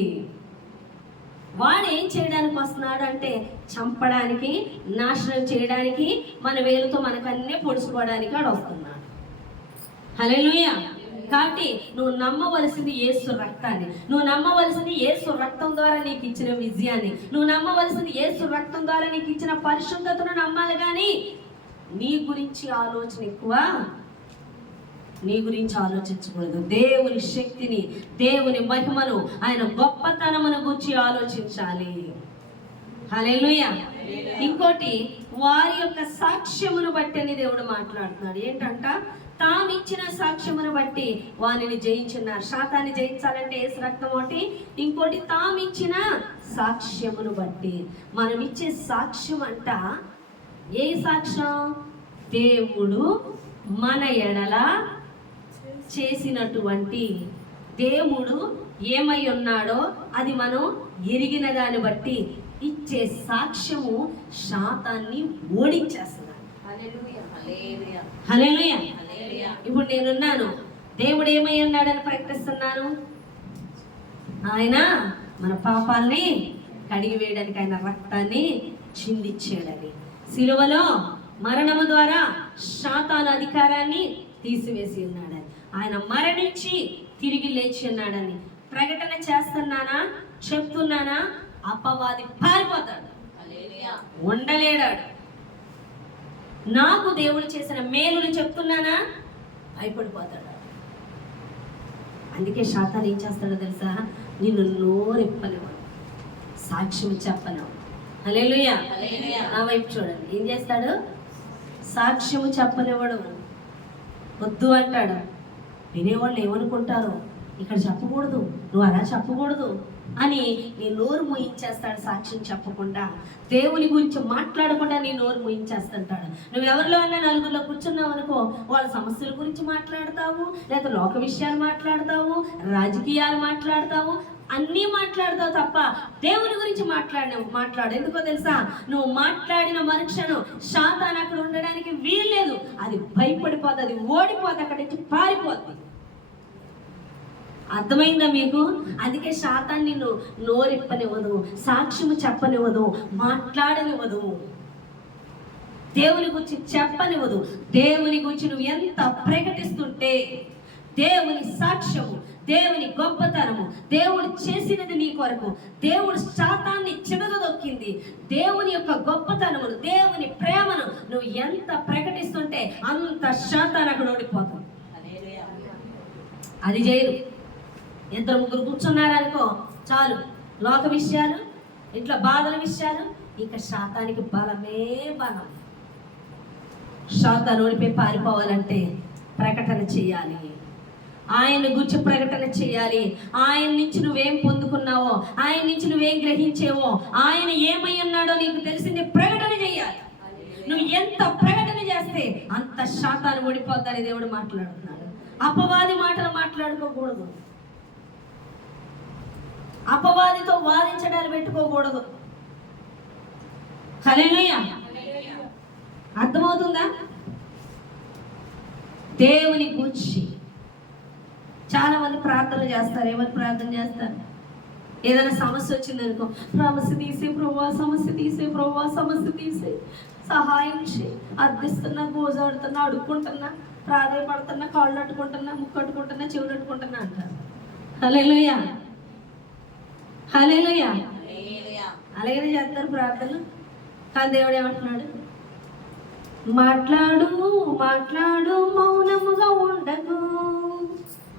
వాడు ఏం చేయడానికి వస్తున్నాడు అంటే చంపడానికి, నాశనం చేయడానికి, మన వేలుతో మనకన్నే పొడుచుకోవడానికి వాడు వస్తున్నాడు. హల్లెలూయా. కాబట్టి నువ్వు నమ్మవలసింది యేసు రక్తాన్ని, నువ్వు నమ్మవలసింది యేసు రక్తం ద్వారా నీకు ఇచ్చిన విజయాన్ని, నువ్వు నమ్మవలసింది యేసు రక్తం ద్వారా నీకు ఇచ్చిన పరిశుద్ధతను నమ్మాలి. కానీ నీ గురించి ఆలోచన ఎక్కువ, నీ గురించి ఆలోచించకూడదు. దేవుని శక్తిని, దేవుని మహిమను, ఆయన గొప్పతనమును గురించి ఆలోచించాలి. హల్లెలూయా. ఇంకోటి, వారి యొక్క సాక్ష్యమును బట్టి అని దేవుడు మాట్లాడుతున్నాడు. ఏంటంట? తాము ఇచ్చిన సాక్ష్యమును బట్టి వారిని జయించున్నారు. శాతాన్ని జయించాలంటే యేసు రక్తం ఒకటి, ఇంకోటి తాము ఇచ్చిన సాక్ష్యమును బట్టి. మనం ఇచ్చే సాక్ష్యం అంట ఏ సాక్ష్యం? దేవుడు మన ఎడల చేసినటువంటి, దేవుడు ఏమై ఉన్నాడో అది మనం ఎరిగిన దాన్ని బట్టి ఇచ్చే సాక్ష్యము శాతాన్ని ఓడించేస్తున్నాడు. హల్లెలూయా. ఇప్పుడు నేనున్నాను, దేవుడు ఏమై ఉన్నాడని ప్రకటిస్తున్నాను. ఆయన మన పాపాలని కడిగి వేయడానికి ఆయన రక్తాన్ని చిందించాడని, సిలువలో మరణము ద్వారా శాతాను అధికారాన్ని తీసివేసి ఉన్నాడని, ఆయన మరణించి తిరిగి లేచి ఉన్నాడని ప్రకటన చేస్తున్నానా, చెప్తున్నానా? అపవాది పారిపోతాడు, ఉండలేడాడు. నాకు దేవుడు చేసిన మేలుని చెప్తున్నానా? భయపడిపోతాడు. అందుకే శాతాన్ని ఏం చేస్తాడో తెలుసా? నిన్ను నోరెప్పనివాడు, సాక్ష్యం చెప్పను. హల్లెలూయా. నా వైపు చూడండి, ఏం చేస్తాడు? సాక్ష్యము చెప్పనివ్వడు, వద్దు అంటాడు. వినేవాళ్ళు ఏమనుకుంటారో, ఇక్కడ చెప్పకూడదు, నువ్వు అలా చెప్పకూడదు అని నీ నోరు మూయించేస్తాడు. సాక్ష్యం చెప్పకుండా, దేవుని గురించి మాట్లాడకుండా నీ నోరు మూయించేస్తుంటాడు. నువ్వు ఎవరిలో అన్నా నలుగురిలో కూర్చున్నావు అనుకో, వాళ్ళ సమస్యల గురించి మాట్లాడతావు, లేదా లోక విషయాలు మాట్లాడతావు, రాజకీయాలు మాట్లాడతావు, అన్నీ మాట్లాడతావు తప్ప దేవుని గురించి మాట్లాడు. ఎందుకో తెలుసా? నువ్వు మాట్లాడిన మరుక్షణం సాతాను అక్కడ ఉండడానికి వీల్లేదు. అది భయపడిపోతుంది, అది ఓడిపోతుంది, అక్కడి నుంచి పారిపోతుంది. అర్థమైందా మీకు? అందుకే సాతాను నిన్ను నోరిప్పనివ్వదు, సాక్ష్యము చెప్పనివ్వదు, మాట్లాడనివ్వదు, దేవుని గురించి చెప్పనివ్వదు. దేవుని గురించి నువ్వు ఎంత ప్రకటిస్తుంటే, దేవుని సాక్ష్యము, దేవుని గొప్పతనము, దేవుడు చేసినది నీ కొరకు, దేవుడు శాతాన్ని చిన్నదొక్కింది, దేవుని యొక్క గొప్పతనమును, దేవుని ప్రేమను నువ్వు ఎంత ప్రకటిస్తుంటే అంత శాతాన్ని అక్కడ ఓడిపోతావు. అది చేయరు. ఇద్దరు ముగ్గురు కూర్చున్నారనుకో చాలు, లోక విషయాలు, ఇంట్లో బాధల విషయాలు, ఇక శాతానికి బలమే బలం. శాతాన్ని ఓడిపోయి పారిపోవాలంటే ప్రకటన చేయాలి, ఆయన గురించి ప్రకటన చేయాలి. ఆయన నుంచి నువ్వేం పొందుకున్నావో, ఆయన నుంచి నువ్వేం గ్రహించేవో, ఆయన ఏమై ఉన్నాడో నీకు తెలిసింది ప్రకటన చేయాలి. నువ్వు ఎంత ప్రకటన చేస్తే అంత శాతాన్ని ఓడిపోద్దని దేవుడు మాట్లాడుతున్నాడు. అపవాది మాటలు మాట్లాడుకోకూడదు, అపవాదితో వాదించడాలు పెట్టుకోకూడదు. హల్లెలూయా. అర్థమవుతుందా? దేవుని గూర్చి చాలా మంది ప్రార్థన చేస్తారు. ఏమని ప్రార్థన చేస్తారు? ఏదైనా సమస్య వచ్చిందనుకో, సమస్య తీసే ప్రభువా, సమస్య తీసే ప్రభువా, సమస్య తీసే, సహాయం చేయి, అర్థిస్తున్నా, గోజాడుతున్నా, అడుక్కుంటున్నా, ప్రాధాయపడుతున్నా, కాళ్ళు అట్టుకుంటున్నా, ముక్కు అట్టుకుంటున్నా, చెవులు అట్టుకుంటున్నా అంటారు. హల్లెలూయా, హల్లెలూయా. అలాగనే చేస్తారు ప్రార్థనలు. కానీ దేవుడు ఏమంటున్నాడు? మాట్లాడు మాట్లాడు, మౌనముగా ఉండకు,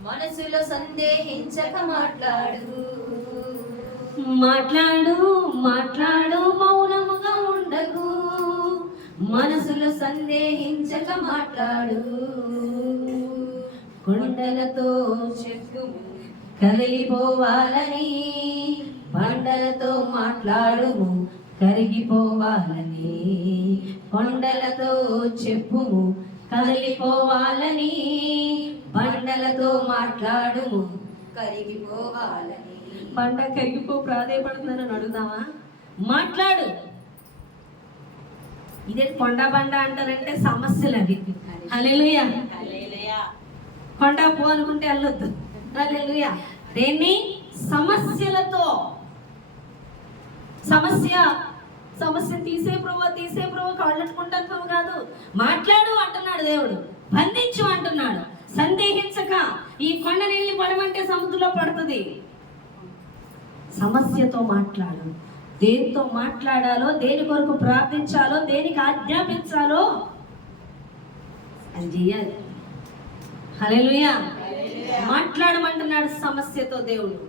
మనసులో సందేహించక మాట్లాడు. మాట్లాడు మాట్లాడు, మౌనముగా ఉండకు, మనసులో సందేహించక మాట్లాడు. కొండలతో చెప్పు కదిలిపోవాలని, బండలతో మాట్లాడుము కరిగిపోవాలని. కొండలతో చెప్పుము కదిలిపోవాలని, బండలతో మాట్లాడుము కరిగిపోవాలని. బండ కరిగిపో ప్రాధాయపడుతుందని అడుగుదామా? మాట్లాడు. ఇదే కొండ బండ అంటారంటే సమస్యలు అవి. హల్లెలూయా. కొండ పో అనుకుంటే వెళ్ళొద్దు. హల్లెలూయా. దేన్ని? సమస్యలతో. సమస్య తీసే ప్రభు, తీసే ప్రభు, కాళ్ళట్టుకుంటాను ప్రభు కాదు, మాట్లాడు అంటున్నాడు దేవుడు. బంధించు అంటున్నాడు. సందేహించక. ఈ కొండ నీళ్ళు పడమంటే సముద్రంలో పడుతుంది. సమస్యతో మాట్లాడు. దేనితో మాట్లాడాలో, దేని కొరకు ప్రార్థించాలో, దేనికి ఆజ్ఞాపించాలో అది చెయ్యాలి. హల్లెలూయా. మాట్లాడమంటున్నాడు సమస్యతో దేవుడు.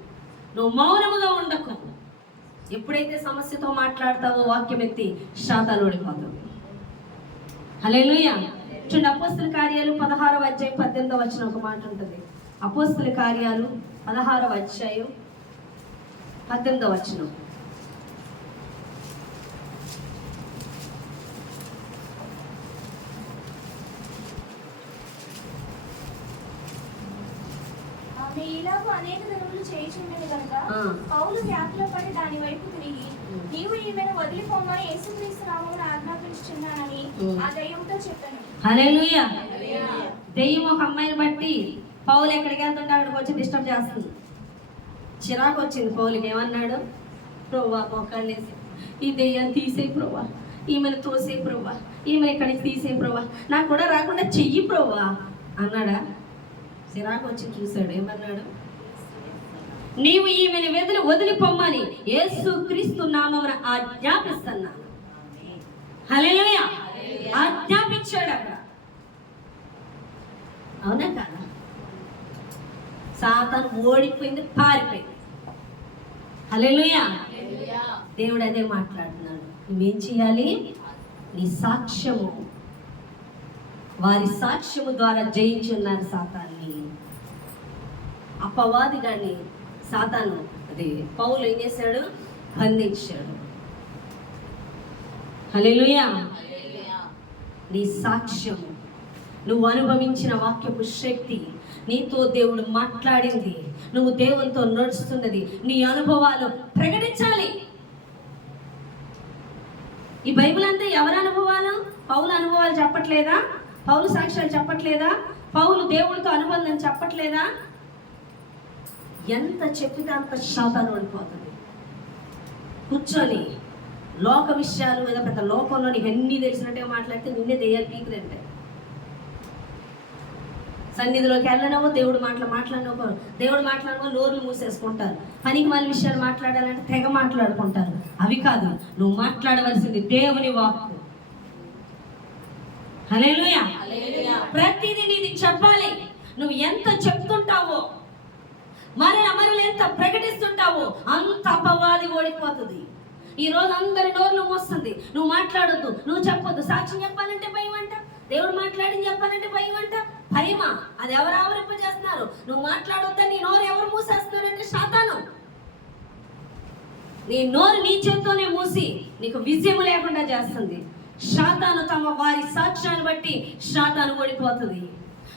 నువ్వు మౌనముగా ఉండకు. ఎప్పుడైతే సమస్యతో మాట్లాడతావో వాక్యం ఎత్తి శాతాలు ఓడిపోతావు. హల్లెలూయా. చూడండి, అపోస్తుల కార్యాలు 16వ అధ్యాయం 18వ వచనం ఒక మాట ఉంటుంది. అపోస్తుల కార్యాలు 16వ అధ్యాయం 18వ వచనం. ఇలాగూ అనేక దినములు చేయుచుండెను గనుక పౌలు వ్యాధిలో పడి దాని వైపు తిరిగి, నీవు ఈమెను వదిలిపోమని యేసుక్రీస్తు నామమున ఆజ్ఞాపించుచున్నానని ఆ దయ్యంతో చెప్పాను. హల్లెలూయా. దెయ్యం ఒక అమ్మాయిని బట్టి పౌలు ఎక్కడికి వెళ్తుంటే అక్కడికి వచ్చి డిస్టర్బ్ చేస్తుంది. చిరాకు వచ్చింది పౌలుకి. ఏమన్నాడు? ప్రభువా, మోకాళ్ళేసి ఈ దెయ్యాన్ని తీసే ప్రభువా, ఈమెను తోసే ప్రభువా, ఈమెను ఇక్కడికి తీసే ప్రభువా, నాకు కూడా రాకుండా చెయ్యి ప్రభువా అన్నాడా? చిరాకు వచ్చి చూశాడు. ఏమన్నాడు? నీవు ఈమెను వదిలిపోమ్మని యేసుక్రీస్తు నామమున ఆజ్ఞాపిస్తున్నాను. హల్లెలూయా. ఆజ్ఞాపించాడు అక్కడ. అవునా కదా? సాతాను ఓడిపోయింది, పారిపోయింది. హల్లెలూయా. దేవుడు అదే మాట్లాడుతున్నాడు. నువ్వేం చేయాలి? నీ సాక్ష్యము, వారి సాక్ష్యము ద్వారా జయించున్నారు సాతాన్ని. అపవాది గాని సాతాను అది పౌలు ఏం చేశాడు? బంధించాడు. హల్లెలూయా. నీ సాక్ష్యము, నువ్వు అనుభవించిన వాక్యపు శక్తి, నీతో దేవుడు మాట్లాడింది, నువ్వు దేవునితో నడుస్తున్నది, నీ అనుభవాలు ప్రకటించాలి. ఈ బైబిల్ అంతా ఎవరి అనుభవాలు? పౌలు అనుభవాలు చెప్పట్లేదా? పౌలు సాక్ష్యాలు చెప్పట్లేదా? పౌలు దేవుడితో అనుబంధం చెప్పట్లేదా? ఎంత చెప్పితే అంత శాతాన్ని ఓడిపోతుంది. కూర్చొని లోక విషయాలు ఏదో పెద్ద లోకంలో నీకు అన్నీ తెలిసినట్టుగా మాట్లాడితే నిన్నే దెయ్యాలు పీకుదంటే. సన్నిధిలోకి వెళ్ళనవో దేవుడు మాట్లాడినవో దేవుడు మాట్లాడినవో నోరులు మూసేసుకుంటారు. పనికి వాళ్ళ విషయాలు మాట్లాడాలంటే తెగ మాట్లాడుకుంటారు. అవి కాదు, నువ్వు మాట్లాడవలసింది దేవుని వాక్కు. హల్లెలూయా. ప్రతిదీ నీది చెప్పాలి. నువ్వు ఎంత చెప్తుంటావో, మరలు ఎంత ప్రకటిస్తుంటావో అంత అపవాది ఓడిపోతుంది. ఈ రోజు అందరి నోర్లు మోస్తుంది. నువ్వు మాట్లాడొద్దు, నువ్వు చెప్పొద్దు. సాక్ష్యం చెప్పాలంటే భయం అంట, దేవుడు మాట్లాడింది చెప్పాలంటే భయం అంట. భయమా? అది ఎవరు ఆవరింప చేస్తున్నారు? నువ్వు మాట్లాడొద్దని నీ నోరు ఎవరు మూసేస్తున్నారంటే సాతాను. నీ నోరు నీ చేత్తోనే మూసి నీకు విజయం లేకుండా చేస్తుంది. సాతాను తమ వారి సాక్ష్యాన్ని బట్టి సాతాను ఓడిపోతుంది.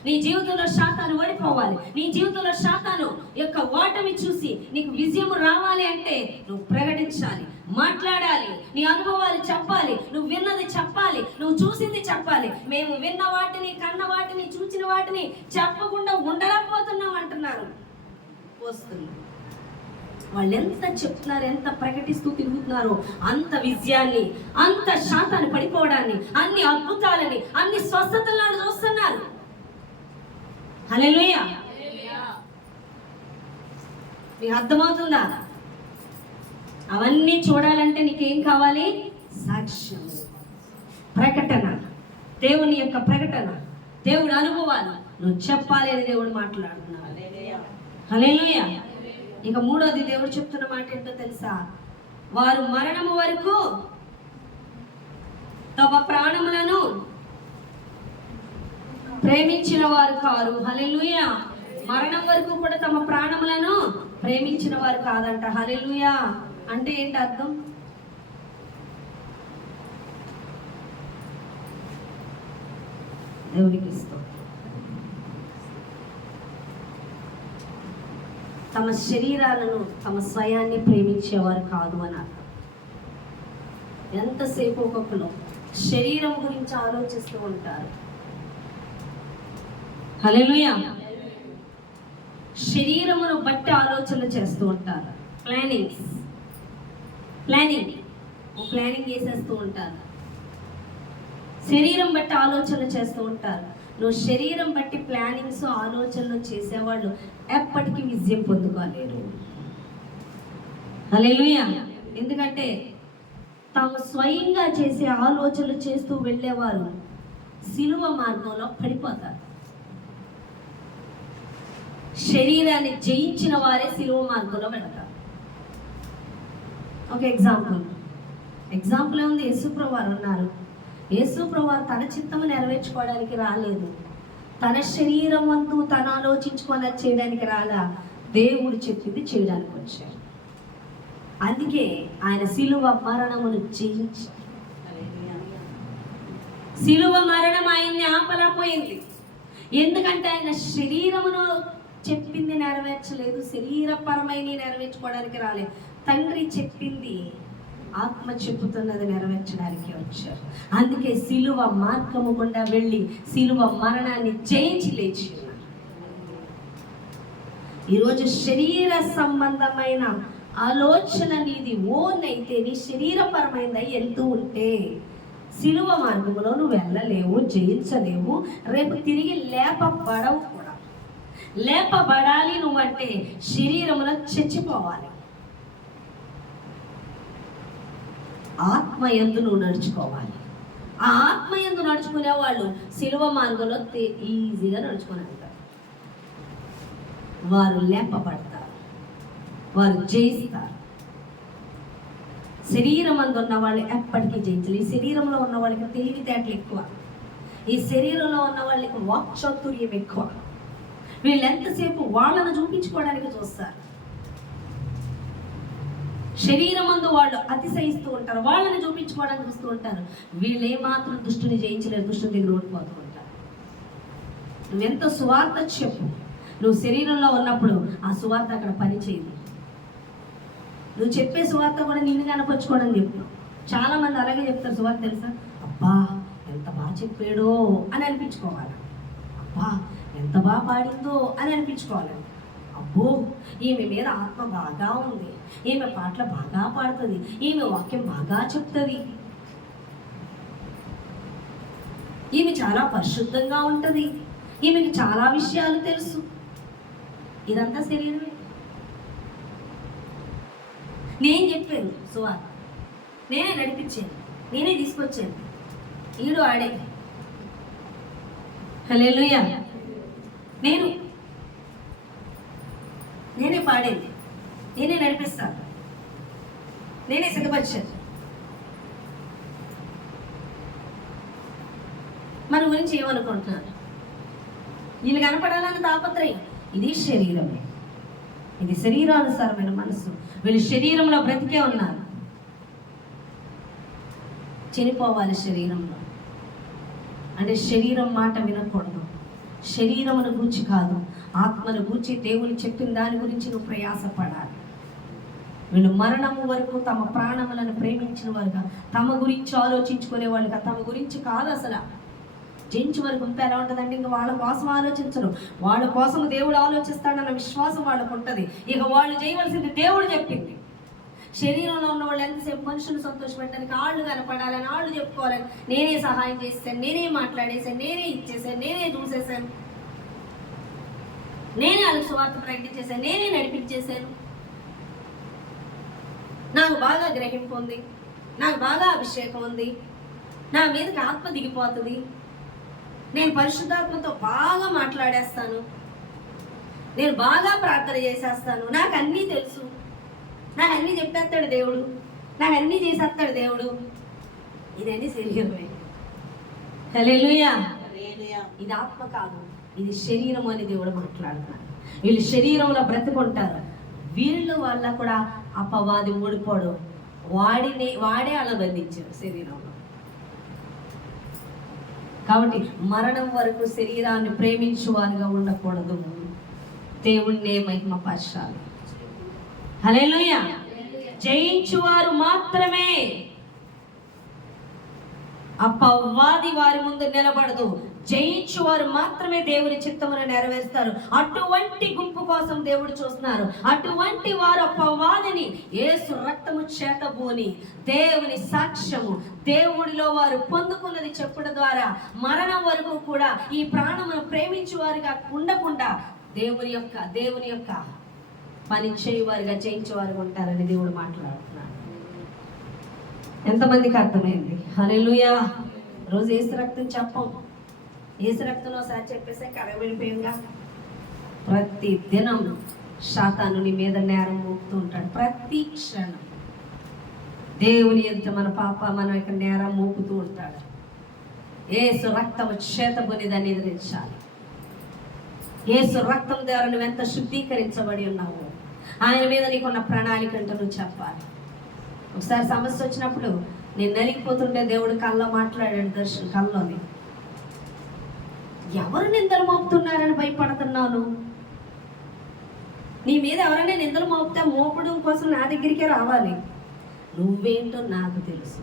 నీ జీవితంలో సాతాను ఓడిపోవాలి. నీ జీవితంలో సాతాను యొక్క ఓటమి చూసి నీకు విజయం రావాలి అంటే నువ్వు ప్రకటించాలి, మాట్లాడాలి, నీ అనుభవాలు చెప్పాలి, నువ్వు విన్నది చెప్పాలి, నువ్వు చూసింది చెప్పాలి. మేము విన్న వాటిని, కన్న వాటిని, చూసిన వాటిని చెప్పకుండా ఉండలేకపోతున్నాం అంటున్నారు. వస్తుంది. వాళ్ళు ఎంత చెప్తున్నారు, ఎంత ప్రకటిస్తూ తిరుగుతున్నారో అంత విజయాన్ని, అంత శాతాన్ని పడిపోవడాన్ని, అన్ని అద్భుతాలని, అన్ని స్వస్థతలను చూస్తున్నారు. హల్లెలూయా. నీకు అర్థమవుతుందా? అవన్నీ చూడాలంటే నీకేం కావాలి? సాక్ష్యం, ప్రకటన, దేవుని యొక్క ప్రకటన, దేవుడి అనుభవాలు నువ్వు చెప్పాలి అని దేవుడు మాట్లాడుతున్నాడు. హల్లెలూయా. ఇక మూడోది దేవుడు చెప్తున్న మాట ఏంటో తెలుసా? వారు మరణము వరకు తమ ప్రాణములను ప్రేమించిన వారు కారు. హల్లెలూయా. మరణం వరకు కూడా తమ ప్రాణములను ప్రేమించిన వారు కాదంట. హల్లెలూయా. అంటే ఏంటి అర్థం? దేవునికి ఇస్తాం. తమ శరీరాలను, తమ స్వయాన్ని ప్రేమించేవారు కాదు అని అర్థం. ఎంతసేపు ఒక్కొక్కరు శరీరం గురించి ఆలోచిస్తూ ఉంటారు. హల్లెలూయా. శరీరమును బట్టి ఆలోచనలు చేస్తూ ఉంటారు. ప్లానింగ్ చేసేస్తూ ఉంటారు. శరీరం బట్టి ఆలోచనలు చేస్తూ ఉంటారు. నువ్వు శరీరం బట్టి ప్లానింగ్స్, ఆలోచనలు చేసేవాళ్ళు ఎప్పటికీ విజయం పొందుకోలేరు. హల్లెలూయా. ఎందుకంటే తాము స్వయంగా చేసే ఆలోచనలు చేస్తూ వెళ్ళేవారు సిలువ మార్గంలో పడిపోతారు. శరీరాన్ని జయించిన వారే సిలువ మార్గంలో వెళతారు. ఒక ఎగ్జాంపుల్ ఉంది. యేసుప్రభువు వారు ఉన్నారు. యేసుప్రభువు వారు తన చిత్తము నెరవేర్చుకోవడానికి రాలేదు. తన శరీరం వంతు తను ఆలోచించుకొని చేయడానికి రాలా. దేవుడు చెప్పింది చేయడానికి వచ్చారు. అందుకే ఆయన సిలువ మరణమును జయించారు. సిలువ మరణం ఆయన్ని ఆపలేకపోయింది. ఎందుకంటే ఆయన శరీరమును చెప్పింది నెరవేర్చలేదు, శరీరపరమైన నెరవేర్చుకోవడానికి రాలేదు. తండ్రి చెప్పింది, ఆత్మ చెప్పుతున్నది నెరవేర్చడానికి వచ్చారు. అందుకే సిలువ మార్గము గుండా వెళ్ళి సిలువ మరణాన్ని జయించి లేచి. ఈరోజు శరీర సంబంధమైన ఆలోచన నీది ఓనైతే, నీ శరీరపరమైనది వెళ్తూ ఉంటే సిలువ మార్గంలో నువ్వు వెళ్ళలేవు, జయించలేవు. రేపు తిరిగి లేపబడవు కూడా. లేపబడాలి నువ్వంటే శరీరములో చచ్చిపోవాలి. ఆత్మ యందు నువ్వు నడుచుకోవాలి. ఆ ఆత్మ యందు నడుచుకునే వాళ్ళు సిలువ మార్గంలో ఈజీగా నడుచుకుని వెళ్తారు. వారు లేపబడతారు, వారు జయిస్తారు. శరీరం అందు ఉన్న వాళ్ళు ఎప్పటికీ జయించాలి. ఈ శరీరంలో ఉన్న వాళ్ళకి తెలివితేటలు ఎక్కువ. ఈ శరీరంలో ఉన్న వాళ్ళకి వాక్చాతుర్యం ఎక్కువ. వీళ్ళు ఎంతసేపు వాళ్ళను చూపించుకోవడానికి చూస్తారు. శరీరం ముందు వాళ్ళు అతిశయిస్తూ ఉంటారు, వాళ్ళని చూపించుకోవడానికి చూస్తూ ఉంటారు. వీళ్ళు ఏమాత్రం దుష్టుని జయించలేరు, దుష్టుని దగ్గర ఓడిపోతూ ఉంటారు. నువ్వెంత సువార్త చెప్పు, నువ్వు శరీరంలో ఉన్నప్పుడు ఆ సువార్త అక్కడ పని చేయదు. నువ్వు చెప్పే సువార్త కూడా నిన్ను కనపరుచుకోవడం చెప్పు. చాలా మంది అలాగే చెప్తారు సువార్త, తెలుసా, అబ్బా ఎంత బాగా చెప్పాడో అని అనిపించుకోవాలి, అబ్బా ఎంత బాగా పాడిందో అని అనిపించుకోవాలి, అబ్బో ఈమె మీద ఆత్మ బాగా ఉంది, ఈమె పాటలు బాగా పాడుతుంది, ఈమె వాక్యం బాగా చెప్తుంది, ఈమె చాలా పరిశుద్ధంగా ఉంటుంది, ఈమెకి చాలా విషయాలు తెలుసు. ఇదంతా శరీరమే. నేను చెప్పాను సువార్త, నేనే నడిపించాను, నేనే తీసుకొచ్చాను, ఈడు ఆడే. హల్లెలూయా. నేనే పాడేది, నేనే నడిపిస్తాను, నేనే సిద్ధపరిచాను. మన గురించి ఏమనుకుంటున్నారు? వీళ్ళు కనపడాలని తాపత్రయం. ఇది శరీరమే, ఇది శరీరానుసారమైన మనసు. వీళ్ళు శరీరంలో బ్రతికే ఉన్నారు, చనిపోవాలి శరీరంలో. అంటే శరీరం మాట వినకూడదు, శరీరమును గూర్చి కాదు, ఆత్మను గూర్చి దేవుని చెప్పిన దాని గురించి నువ్వు ప్రయాసపడాలి. వీళ్ళు మరణము వరకు తమ ప్రాణములను ప్రేమించిన వారుగా, తమ గురించి ఆలోచించుకునే వాళ్ళుగా, తమ గురించి కాదు అసలు జయించు వరకు ఉంటే ఎలా ఉంటుందండి? ఇంకా వాళ్ళ కోసం ఆలోచించరు, వాళ్ళ కోసం దేవుడు ఆలోచిస్తాడన్న విశ్వాసం వాళ్ళకు ఉంటుంది. ఇక వాళ్ళు చేయవలసింది దేవుడు చెప్పింది. శరీరంలో ఉన్న వాళ్ళు ఎంతసేపు మనుషులు సంతోషపెట్టడానికి, ఆళ్ళు కనపడాలని, ఆళ్ళు చెప్పుకోవాలని, నేనే సహాయం చేశాను, నేనే మాట్లాడేశాను, నేనే ఇచ్చేసాను, నేనే చూసేసాను, నేనే వాళ్ళకి సువార్త ప్రకటించేశాను, నేనే నడిపించేశాను, నాకు బాగా గ్రహింపు ఉంది, నాకు బాగా అభిషేకం ఉంది, నా మీదకి ఆత్మ దిగిపోతుంది, నేను పరిశుద్ధాత్మతో బాగా మాట్లాడేస్తాను, నేను బాగా ప్రార్థన చేసేస్తాను, నాకు అన్నీ తెలుసు, నాకు అన్నీ చెప్పేస్తాడు దేవుడు, నాకు అన్నీ చేసేస్తాడు దేవుడు. ఇదన్నీ శరీరమే. హల్లెలూయా. ఇది ఆత్మ కాదు, ఇది శరీరం అని దేవుడు మాట్లాడుతున్నాడు. వీళ్ళు శరీరంలో బ్రతుకుంటారు. వీళ్ళు వల్ల కూడా అపవాది ఓడిపోడు, వాడే అలా బంధించారు శరీరంలో. కాబట్టి మరణం వరకు శరీరాన్ని ప్రేమించువారుగా ఉండకూడదు, దేవుణ్ణే మహిమపరచాలి. హల్లెలూయా. జయించువారు మాత్రమే, అపవాది వారి ముందు నిలబడదు. జయించువారు మాత్రమే దేవుని చిత్తమును నెరవేరుస్తారు. అటువంటి గుంపు కోసం దేవుడు చూస్తున్నారు. అటువంటి వారు అపవాదిని యేసు రక్తము చేతబోని దేవుని సాక్ష్యము, దేవుడిలో వారు పొందుకున్నది చెప్పడం ద్వారా మరణం వరకు కూడా ఈ ప్రాణమును ప్రేమించువారుగా ఉండకుండా దేవుని యొక్క పని చేయువారుగా జయించేవారుగా ఉంటారని దేవుడు మాట్లాడుతున్నాడు. ఎంతమందికి అర్థమైంది? హల్లెలూయా. రోజు యేసు రక్తం చెప్పం, యేసు రక్తంలో ఒకసారి చెప్పేసే కడగబడిపోయిందా? ప్రతి దినం సాతాను నీ మీద నేరం మోపుతూ ఉంటాడు. ప్రతి క్షణం దేవుని ఎదుట మన యొక్క నేరం మోపుతూ ఉంటాడు. యేసు రక్తము చేతబొనిదని ఎదిరించాలి. యేసు రక్తం ద్వారా నువ్వు ఎంత శుద్ధీకరించబడి ఉన్నావు, ఆయన మీద నీకున్న ప్రణాళిక అంటే నువ్వు చెప్పాలి. ఒకసారి సమస్య వచ్చినప్పుడు నేను నలిగిపోతుంటే దేవుడు కళ్ళలో మాట్లాడాడు, దర్శనం కళ్ళలోని. ఎవరు నిందలు మోపుతున్నారని భయపడుతున్నాను? నీ మీద ఎవరైనా నిందలు మోపితే మోపడం కోసం నా దగ్గరికే రావాలి. నువ్వేంటో నాకు తెలుసు,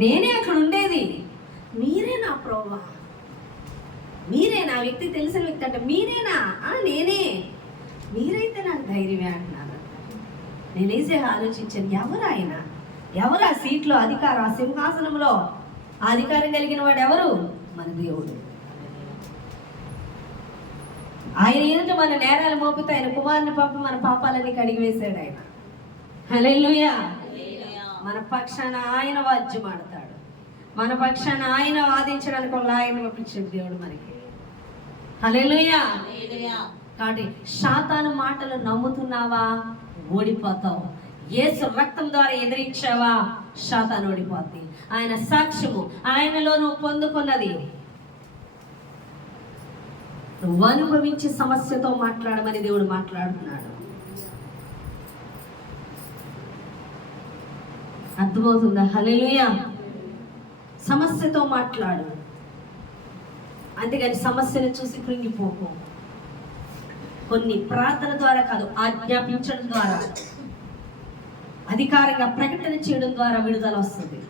నేనే అక్కడ ఉండేది, మీరే నా ప్రభువా, మీరే నా వ్యక్తి, తెలిసిన వ్యక్తి అంటే మీరేనా? నేనే. మీరైతే నాకు ధైర్యమే అంటున్నారు. నేను ఈజీగా ఆలోచించాను, ఎవరు ఆయన, ఎవరు ఆ సీట్లో అధికారం, ఆ సింహాసనంలో ఆ అధికారం కలిగిన వాడు ఎవరు? మన దేవుడు. ఆయన ఏంటో మన నేరాలు మోపితే ఆయన కుమారుని పంపి మన పాపాలన్నీ కడిగి వేశాడు ఆయన. హల్లెలూయా. మన పక్షాన ఆయన వాద్యం ఆడతాడు, మన పక్షాన ఆయన వాదించడానికి వల్ల ఆయన పంపించాడు దేవుడు మనకి. హల్లెలూయా. కాబట్టి సాతాను మాటలు నమ్ముతున్నావా? ఓడిపోతావు. యేసు రక్తం ద్వారా ఎదిరించావా? సాతాను ఓడిపోద్ది. ఆయన సాక్ష్యము, ఆయనలో నువ్వు పొందుకున్నది నువ్వు అనుభవించే సమస్యతో మాట్లాడమని దేవుడు మాట్లాడుతున్నాడు. అర్థమవుతుందా? హల్లెలూయా. సమస్యతో మాట్లాడు, అంతేగాని సమస్యను చూసి కృంగిపోకు. కొన్ని ప్రార్థన ద్వారా కాదు, ఆజ్ఞాపించడం ద్వారా, అధికారంగా ప్రకటన చేయడం ద్వారా విడుదల వస్తుంది.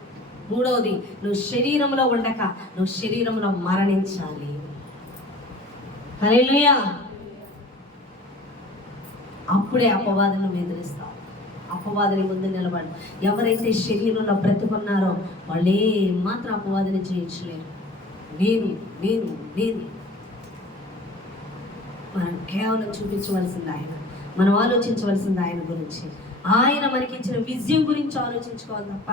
మూడవది, నువ్వు శరీరంలో ఉండక నువ్వు శరీరంలో మరణించాలి. హల్లెలూయా. అప్పుడే అపవాదులను ఎదిరిస్తావు. అపవాదిని ముందు నిలబడి ఎవరైతే శరీరంలో బ్రతుకున్నారో వాళ్ళే మాత్రం అపవాదిని జయించలేరు. నేను నేను నేను మనం కేవలం చూపించవలసింది ఆయన, మనం ఆలోచించవలసింది ఆయన గురించి. ఆయన మనకి ఇచ్చిన విజయం గురించి ఆలోచించుకోవాలి తప్ప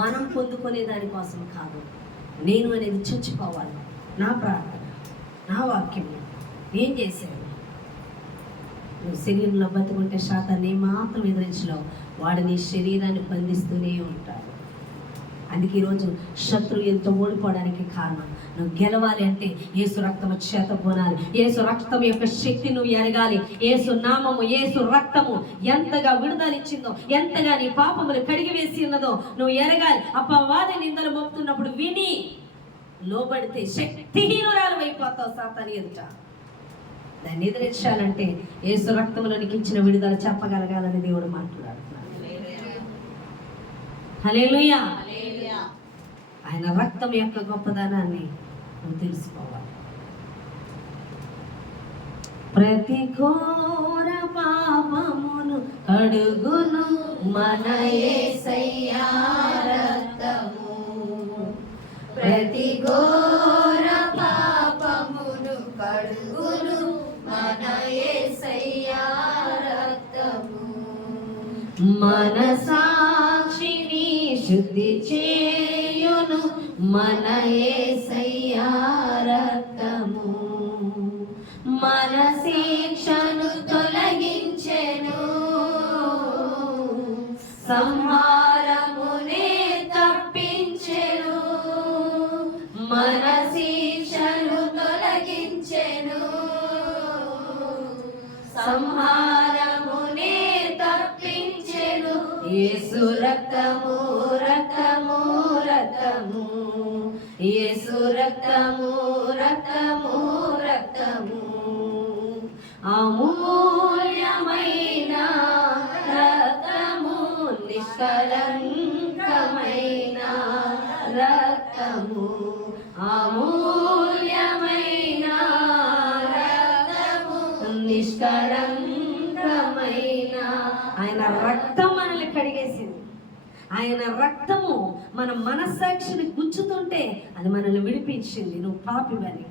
మనం పొందుకునే దానికోసం కాదు. నేను అనేది చచ్చిపోవాలి. నా ప్రార్థన, నా వాక్యం ఏం చేశాను. నువ్వు శరీరంలో బతుకుంటే శాతాన్ని మాత్రం ఎదిరించలేవు. వాడు నీ శరీరాన్ని బంధిస్తూనే ఉంటాడు. అందుకే ఈరోజు శత్రువు ఎంతో ఓడిపోవడానికి కారణం, నువ్వు గెలవాలి అంటే యేసు రక్తము చేత పోనాలి. యేసు రక్తం యొక్క శక్తి నువ్వు ఎరగాలి. యేసు నామము, యేసు రక్తము ఎంతగా విడుదలిచ్చిందో, ఎంతగా నీ పాపములు కడిగి వేసి ఉన్నదో నువ్వు ఎరగాలి. అపవాది నిందలు మోపుతున్నప్పుడు విని లోబడితే శక్తిహీనురాలు అయిపోతావు సాతాను ఎదుట. దాన్ని ఎదిరించాలంటే యేసు రక్తంలో నీకు ఇచ్చిన విడుదల చెప్పగలగాలని దేవుడు మాట్లాడుతున్నాడు. హల్లెలూయా. ఆయన రక్తం యొక్క గొప్పదనాన్ని నువ్వు తెలుసుకోవాలి. ప్రతి ఘోర పాపమును కడుగును మన యేసయ్యా రక్తము. ప్రతి ఘోర పాపమును కడుగును మన యేసయ్యా రక్తము. మన సాక్షిని శుద్ధి చేయును మన యేసయ్యా రక్తము. మన శిక్షను తొలగించెను, సంహారమునే తప్పించెను. మన శిక్షను తొలగించెను, సంహారమునే తప్పించెను. యేసు రక్తము రక్తము రక్తము, యేసు రక్తము రక్తము రక్తము. అమూల్యమైన రక్తము, నిష్కలంకమైన రక్తము. అమూల్యమైన రక్తము, నిష్కలంకమైన. ఆయన రక్తం మనల్ని కడిగేసింది. ఆయన రక్తము మన మనస్సాక్షిని గుచ్చుతుంటే అది మనల్ని విడిపించింది. నువ్వు పాపివని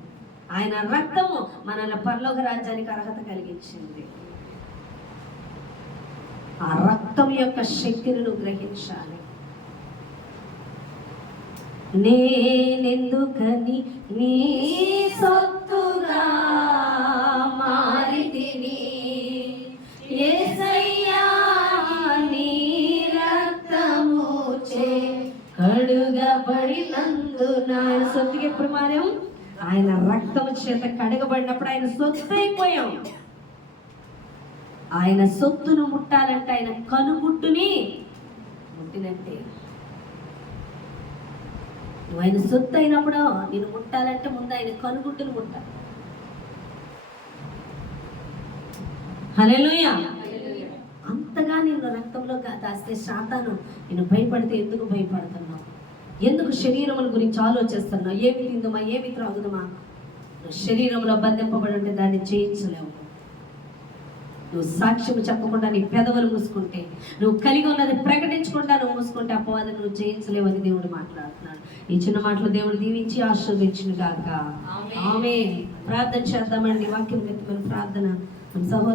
ఆయన రక్తము మనల్ని పరలోక రాజ్యానికి అర్హత కలిగించింది. ఆ రక్తం యొక్క శక్తిని నువ్వు గ్రహించాలి. నేనెందుకని నీ సొత్తుగా మారితిని, యేసయ్యా నీ రక్తము చే కడుగబడినందున. ఆయన సొత్తుకి ఎప్పుడు మారాం? ఆయన రక్తము చేత కడగబడినప్పుడు ఆయన సొత్తు అయిపోయాం. ఆయన సొత్తును ముట్టాలంటే ఆయన కనుగుట్టుని ముట్టినట్టే. నువ్వు ఆయన సొత్తు అయినప్పుడు నేను ముట్టాలంటే ముందు ఆయన కనుగుట్టును ముట్టాలి. హల్లెలూయా. అంతగా నిన్ను రక్తంలో దాస్తే శాతాను నేను భయపడితే ఎందుకు భయపడుతున్నావు? ఎందుకు శరీరముల గురించి ఆలోచిస్తున్నావు? ఏమి తిందుమా, ఏమి త్రాగుదమా? శరీరంలో బంధింపబడి ఉంటే దాన్ని జయించలేవు. నువ్వు సాక్ష్యం చెప్పకుండా నీ పెదవులు మూసుకుంటే, నువ్వు కలిగి ఉన్నది ప్రకటించకుండా నువ్వు మూసుకుంటే అపవాదం నువ్వు జయించలేవని దేవుడు మాట్లాడుతున్నాడు. ఈ చిన్న మాటలు దేవుడు దీవించి ఆశీర్వదించును గాక. ఆమేన్. ప్రార్థన చేద్దామండి. వాక్యం ప్రార్థన సహోదరు